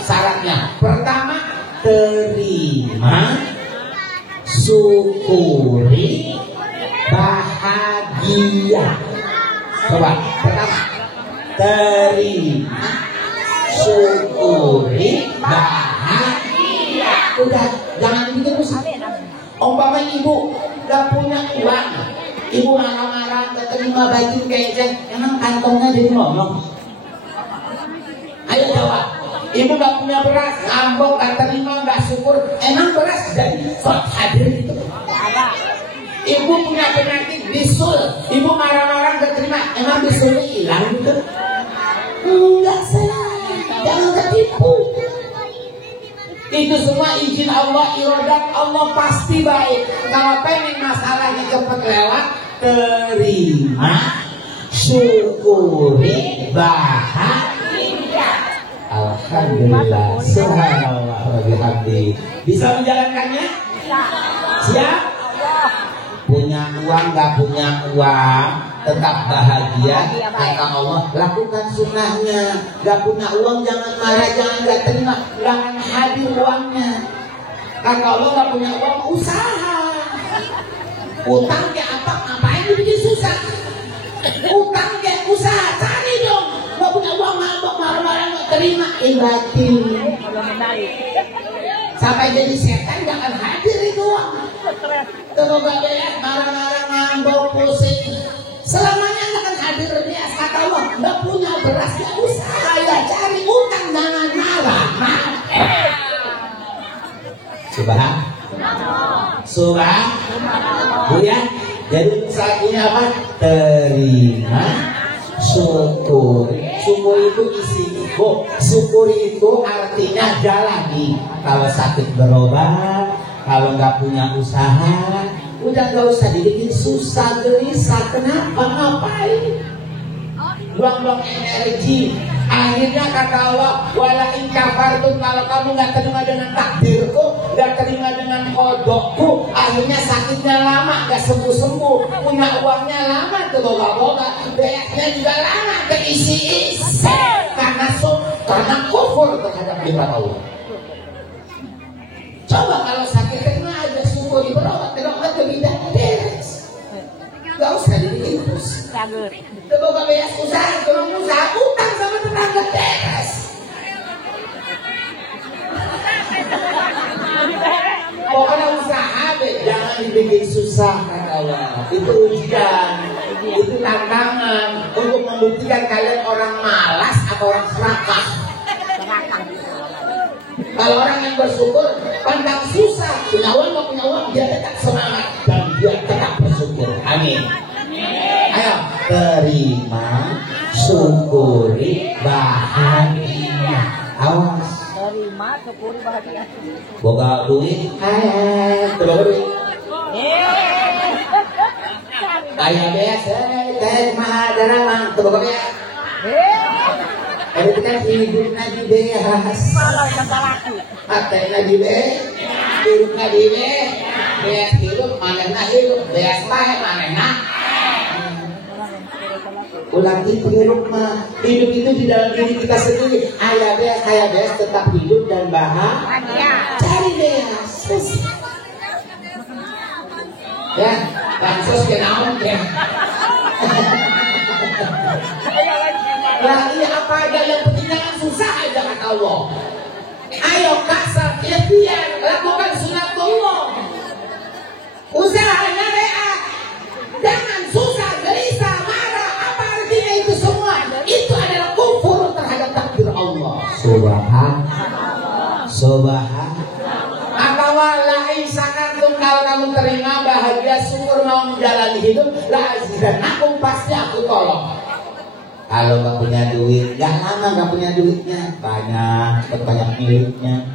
syaratnya. Pertama, terima, syukuri, bahagia. Coba, pertama, terima, syukuri, bahagia. Udah, jangan bikin pusing. Umpama ibu gak punya uang, ibu marah-marah, keterima baju kecil, emang kantongnya jadi ngomong? Ayo jawab. Ibu gak punya beras, ngambok, gak terima, gak syukur, emang beras jadi sok hadir itu? Ibu punya penyakit bisul, ibu marah-marah gak terima, emang bisulnya hilang gitu? Enggak, sayang, jangan ketipu. Itu semua izin Allah, iradat Allah pasti baik. Kalau pengen masalahnya cepat lewat, terima, syukuri, bahagia. Alhamdulillah, subhanallah wa bihamdi. Bisa menjalankannya? Siap? Punya uang, gak punya uang, tetap bahagia. Kata Allah, lakukan sunnahnya. Gak punya uang, jangan marah, jangan gak terima, jangan hadir uangnya. Kata Allah, gak punya uang, usaha. Utang kayak apa? Ngapain bikin susah? Utang kayak usaha, cari dong. Gak punya uang, ngambek, marah-marah, gak terima, ibatin. Sampai jadi setan, jangan hadir itu uang. Coba lihat, marah-marah, ngambek, pusing, selamanya gak akan hadir dia. Kata Allah, gak punya beras, ya usaha, ya cari utang, jangan marah. Subhan. Ya. Jadi saat ini apa? Terima, syukur. Syukur itu isi ibu. Syukur itu artinya jalani. Kalau sakit berobat, kalau nggak punya usaha, udah nggak usah dibikin susah, gelisah. Kenapa? Ngapain? Buang-buang energi. Akhirnya kata Allah, wala in kafartum, kalau kamu nggak terima dengan takdirku, nggak terima dengan kodokku, akhirnya sakitnya lama, nggak sembuh-sembuh, punya uangnya lama, terboga-boga, beaknya juga lama, terisi-isi, karena kufur terhadap nikmat Allah. Coba kalau sakit terima aja, syukuri, berobat kebidak, beres. Gak usah dibikin pusing. Terboga beak usaha, kalau usaha utang sama tetangga, beres. Pokoknya usaha deh, jangan dibikin susah, kata Allah. Itu ujian, itu tantangan untuk membuktikan kalian orang malas atau orang serakah. Kalau orang yang bersyukur, pandang susah, punya uang gak punya uang, dia tetap semangat dan dia tetap bersyukur. Amin. Ayo, terima, syukuri, bahagia. Awas. Terima, syukuri, bahagia. Boga duit, boga duit. Kayak biasa, kayak maha darawang tuh pokoknya. Itu kan hidup nabi beas. Kalau kata laku. Pakai nabi beas, hidup nabi beas, beas hidup mana hidup, beas mah mana. Ulang itu hidup mah, hidup itu di dalam diri kita sendiri. Ayah beas tetap hidup dan bahagia. Cari beas. Ya, pansos kenaon ya. Lah ini apa aja yang penting jangan susah aja kata Allah. Ayo kasar ikhtiar, lakukan sunatullah. Usahanya reak. Jangan susah, gelisah, marah. Apa artinya itu semua? Itu adalah kufur terhadap takdir Allah. Subhan. Maka wallahi sakantum kalau kamu terima bahagia syukur mau menjalani hidup la azidannakum pasti aku tolong. Kalau nggak punya duit, nggak lama nggak punya duitnya, banyak miliknya.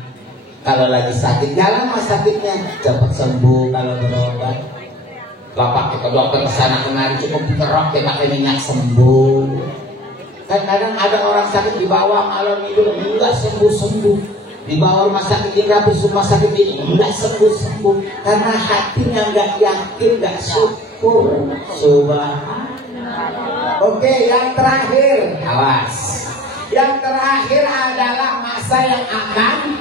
Kalau lagi sakit, nggak lama sakitnya, cepat sembuh kalau berobat. Bapak ke dokter kesana kemari cukup dikerok pakai minyak sembuh. Kan kadang ada orang sakit dibawa malam itu nggak sembuh. Dibawa rumah sakit ini, rumah sakit ini nggak sembuh karena hatinya nggak yakin, nggak syukur. Subhanallah. Oke, yang terakhir, awas. Yang terakhir adalah masa yang akan.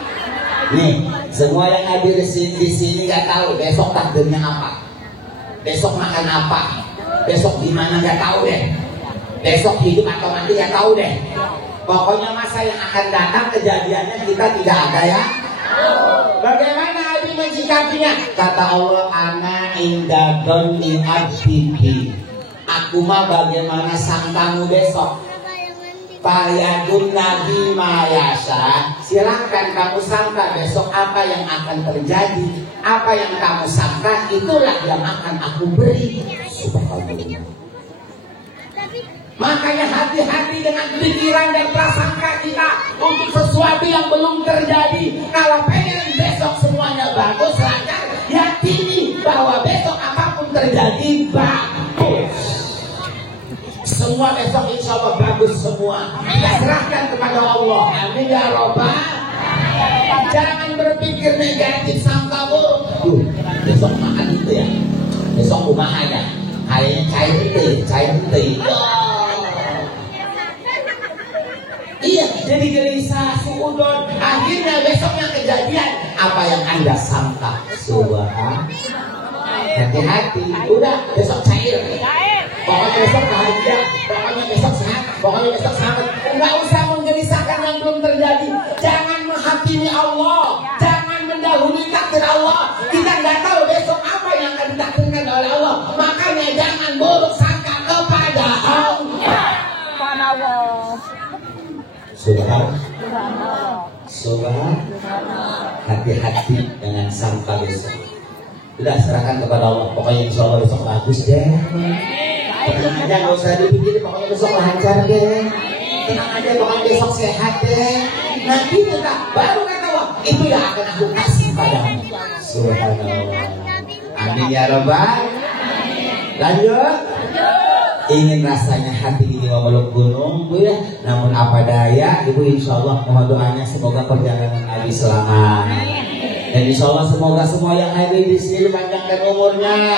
Nih, semua yang hadir di sini nggak tahu besok takdirnya apa, besok makan apa, besok gimana nggak tahu deh, besok hidup atau mati nggak tahu deh. Pokoknya masa yang akan datang kejadiannya kita tidak ada ya. Bagaimana Abi menyikapinya? Kata Allah, ana inda dhanni abdi. Aku mah bagaimana sangkamu besok. Fayadun nabi mayasa. Silakan kamu sangka besok apa yang akan terjadi. Apa yang kamu sangka itulah yang akan aku beri. Subhanallah. Makanya hati-hati dengan pikiran dan prasangka kita untuk sesuatu yang belum terjadi. Kalau pengen besok semuanya bagus, lancar, yakini bahwa besok apapun terjadi bagus. Semua besok insya Allah bagus semua. Kita serahkan kepada Allah. Amin ya Rabbal. Jangan berpikir negatif sangka buruk. Besok makan itu ya. Besok rumah aja. Kayaknya cair itu. Iya, jadi gelisah, suudon. Akhirnya besoknya kejadian apa yang Anda sangka. Subhan. Hati-hati. Udah, besok cair. Pokoknya besok bahagia. Pokoknya besok sehat. Pokoknya besok selamat. Enggak usah menggelisahkan yang belum terjadi. Jangan menghakimi Allah. Jangan mendahului takdir Allah. Kita nggak tahu besok apa yang akan ditakdirkan oleh Allah. Makanya jangan buruk sangka kepada Allah. Subhan. Hati-hati dengan sangka besok. Udah serahkan kepada Allah. Pokoknya insya Allah besok bagus deh. Tenang aja, nggak usah dipikirin. Pokoknya besok lancar deh. Tenang aja, pokoknya besok sehat deh. Nanti tetap baru kata Allah itu yang akan aku kasih padamu. Subhanallah. Amin ya Rabbal. Lanjut. Ingin rasanya hati ini memeluk gunung, Bu ya. Namun apa daya, Ibu insya Allah mohon doanya semoga perjalanan Abi selamat. Dan insya Allah semoga semua yang hadir di sini panjangkan umurnya,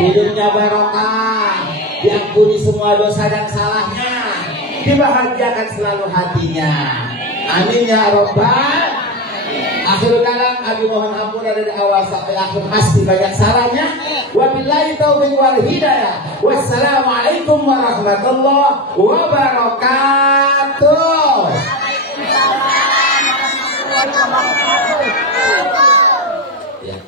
hidupnya barokah, diampuni semua dosa dan salahnya, dibahagiakan selalu hatinya. Amin ya Rabbal. Akhirul kalam, Abi mohon ampun dari awal sampai akhir pasti banyak salahnya. Wabillahi taufiq wal hidayah. Wassalamualaikum warahmatullahi wabarakatuh. Ya,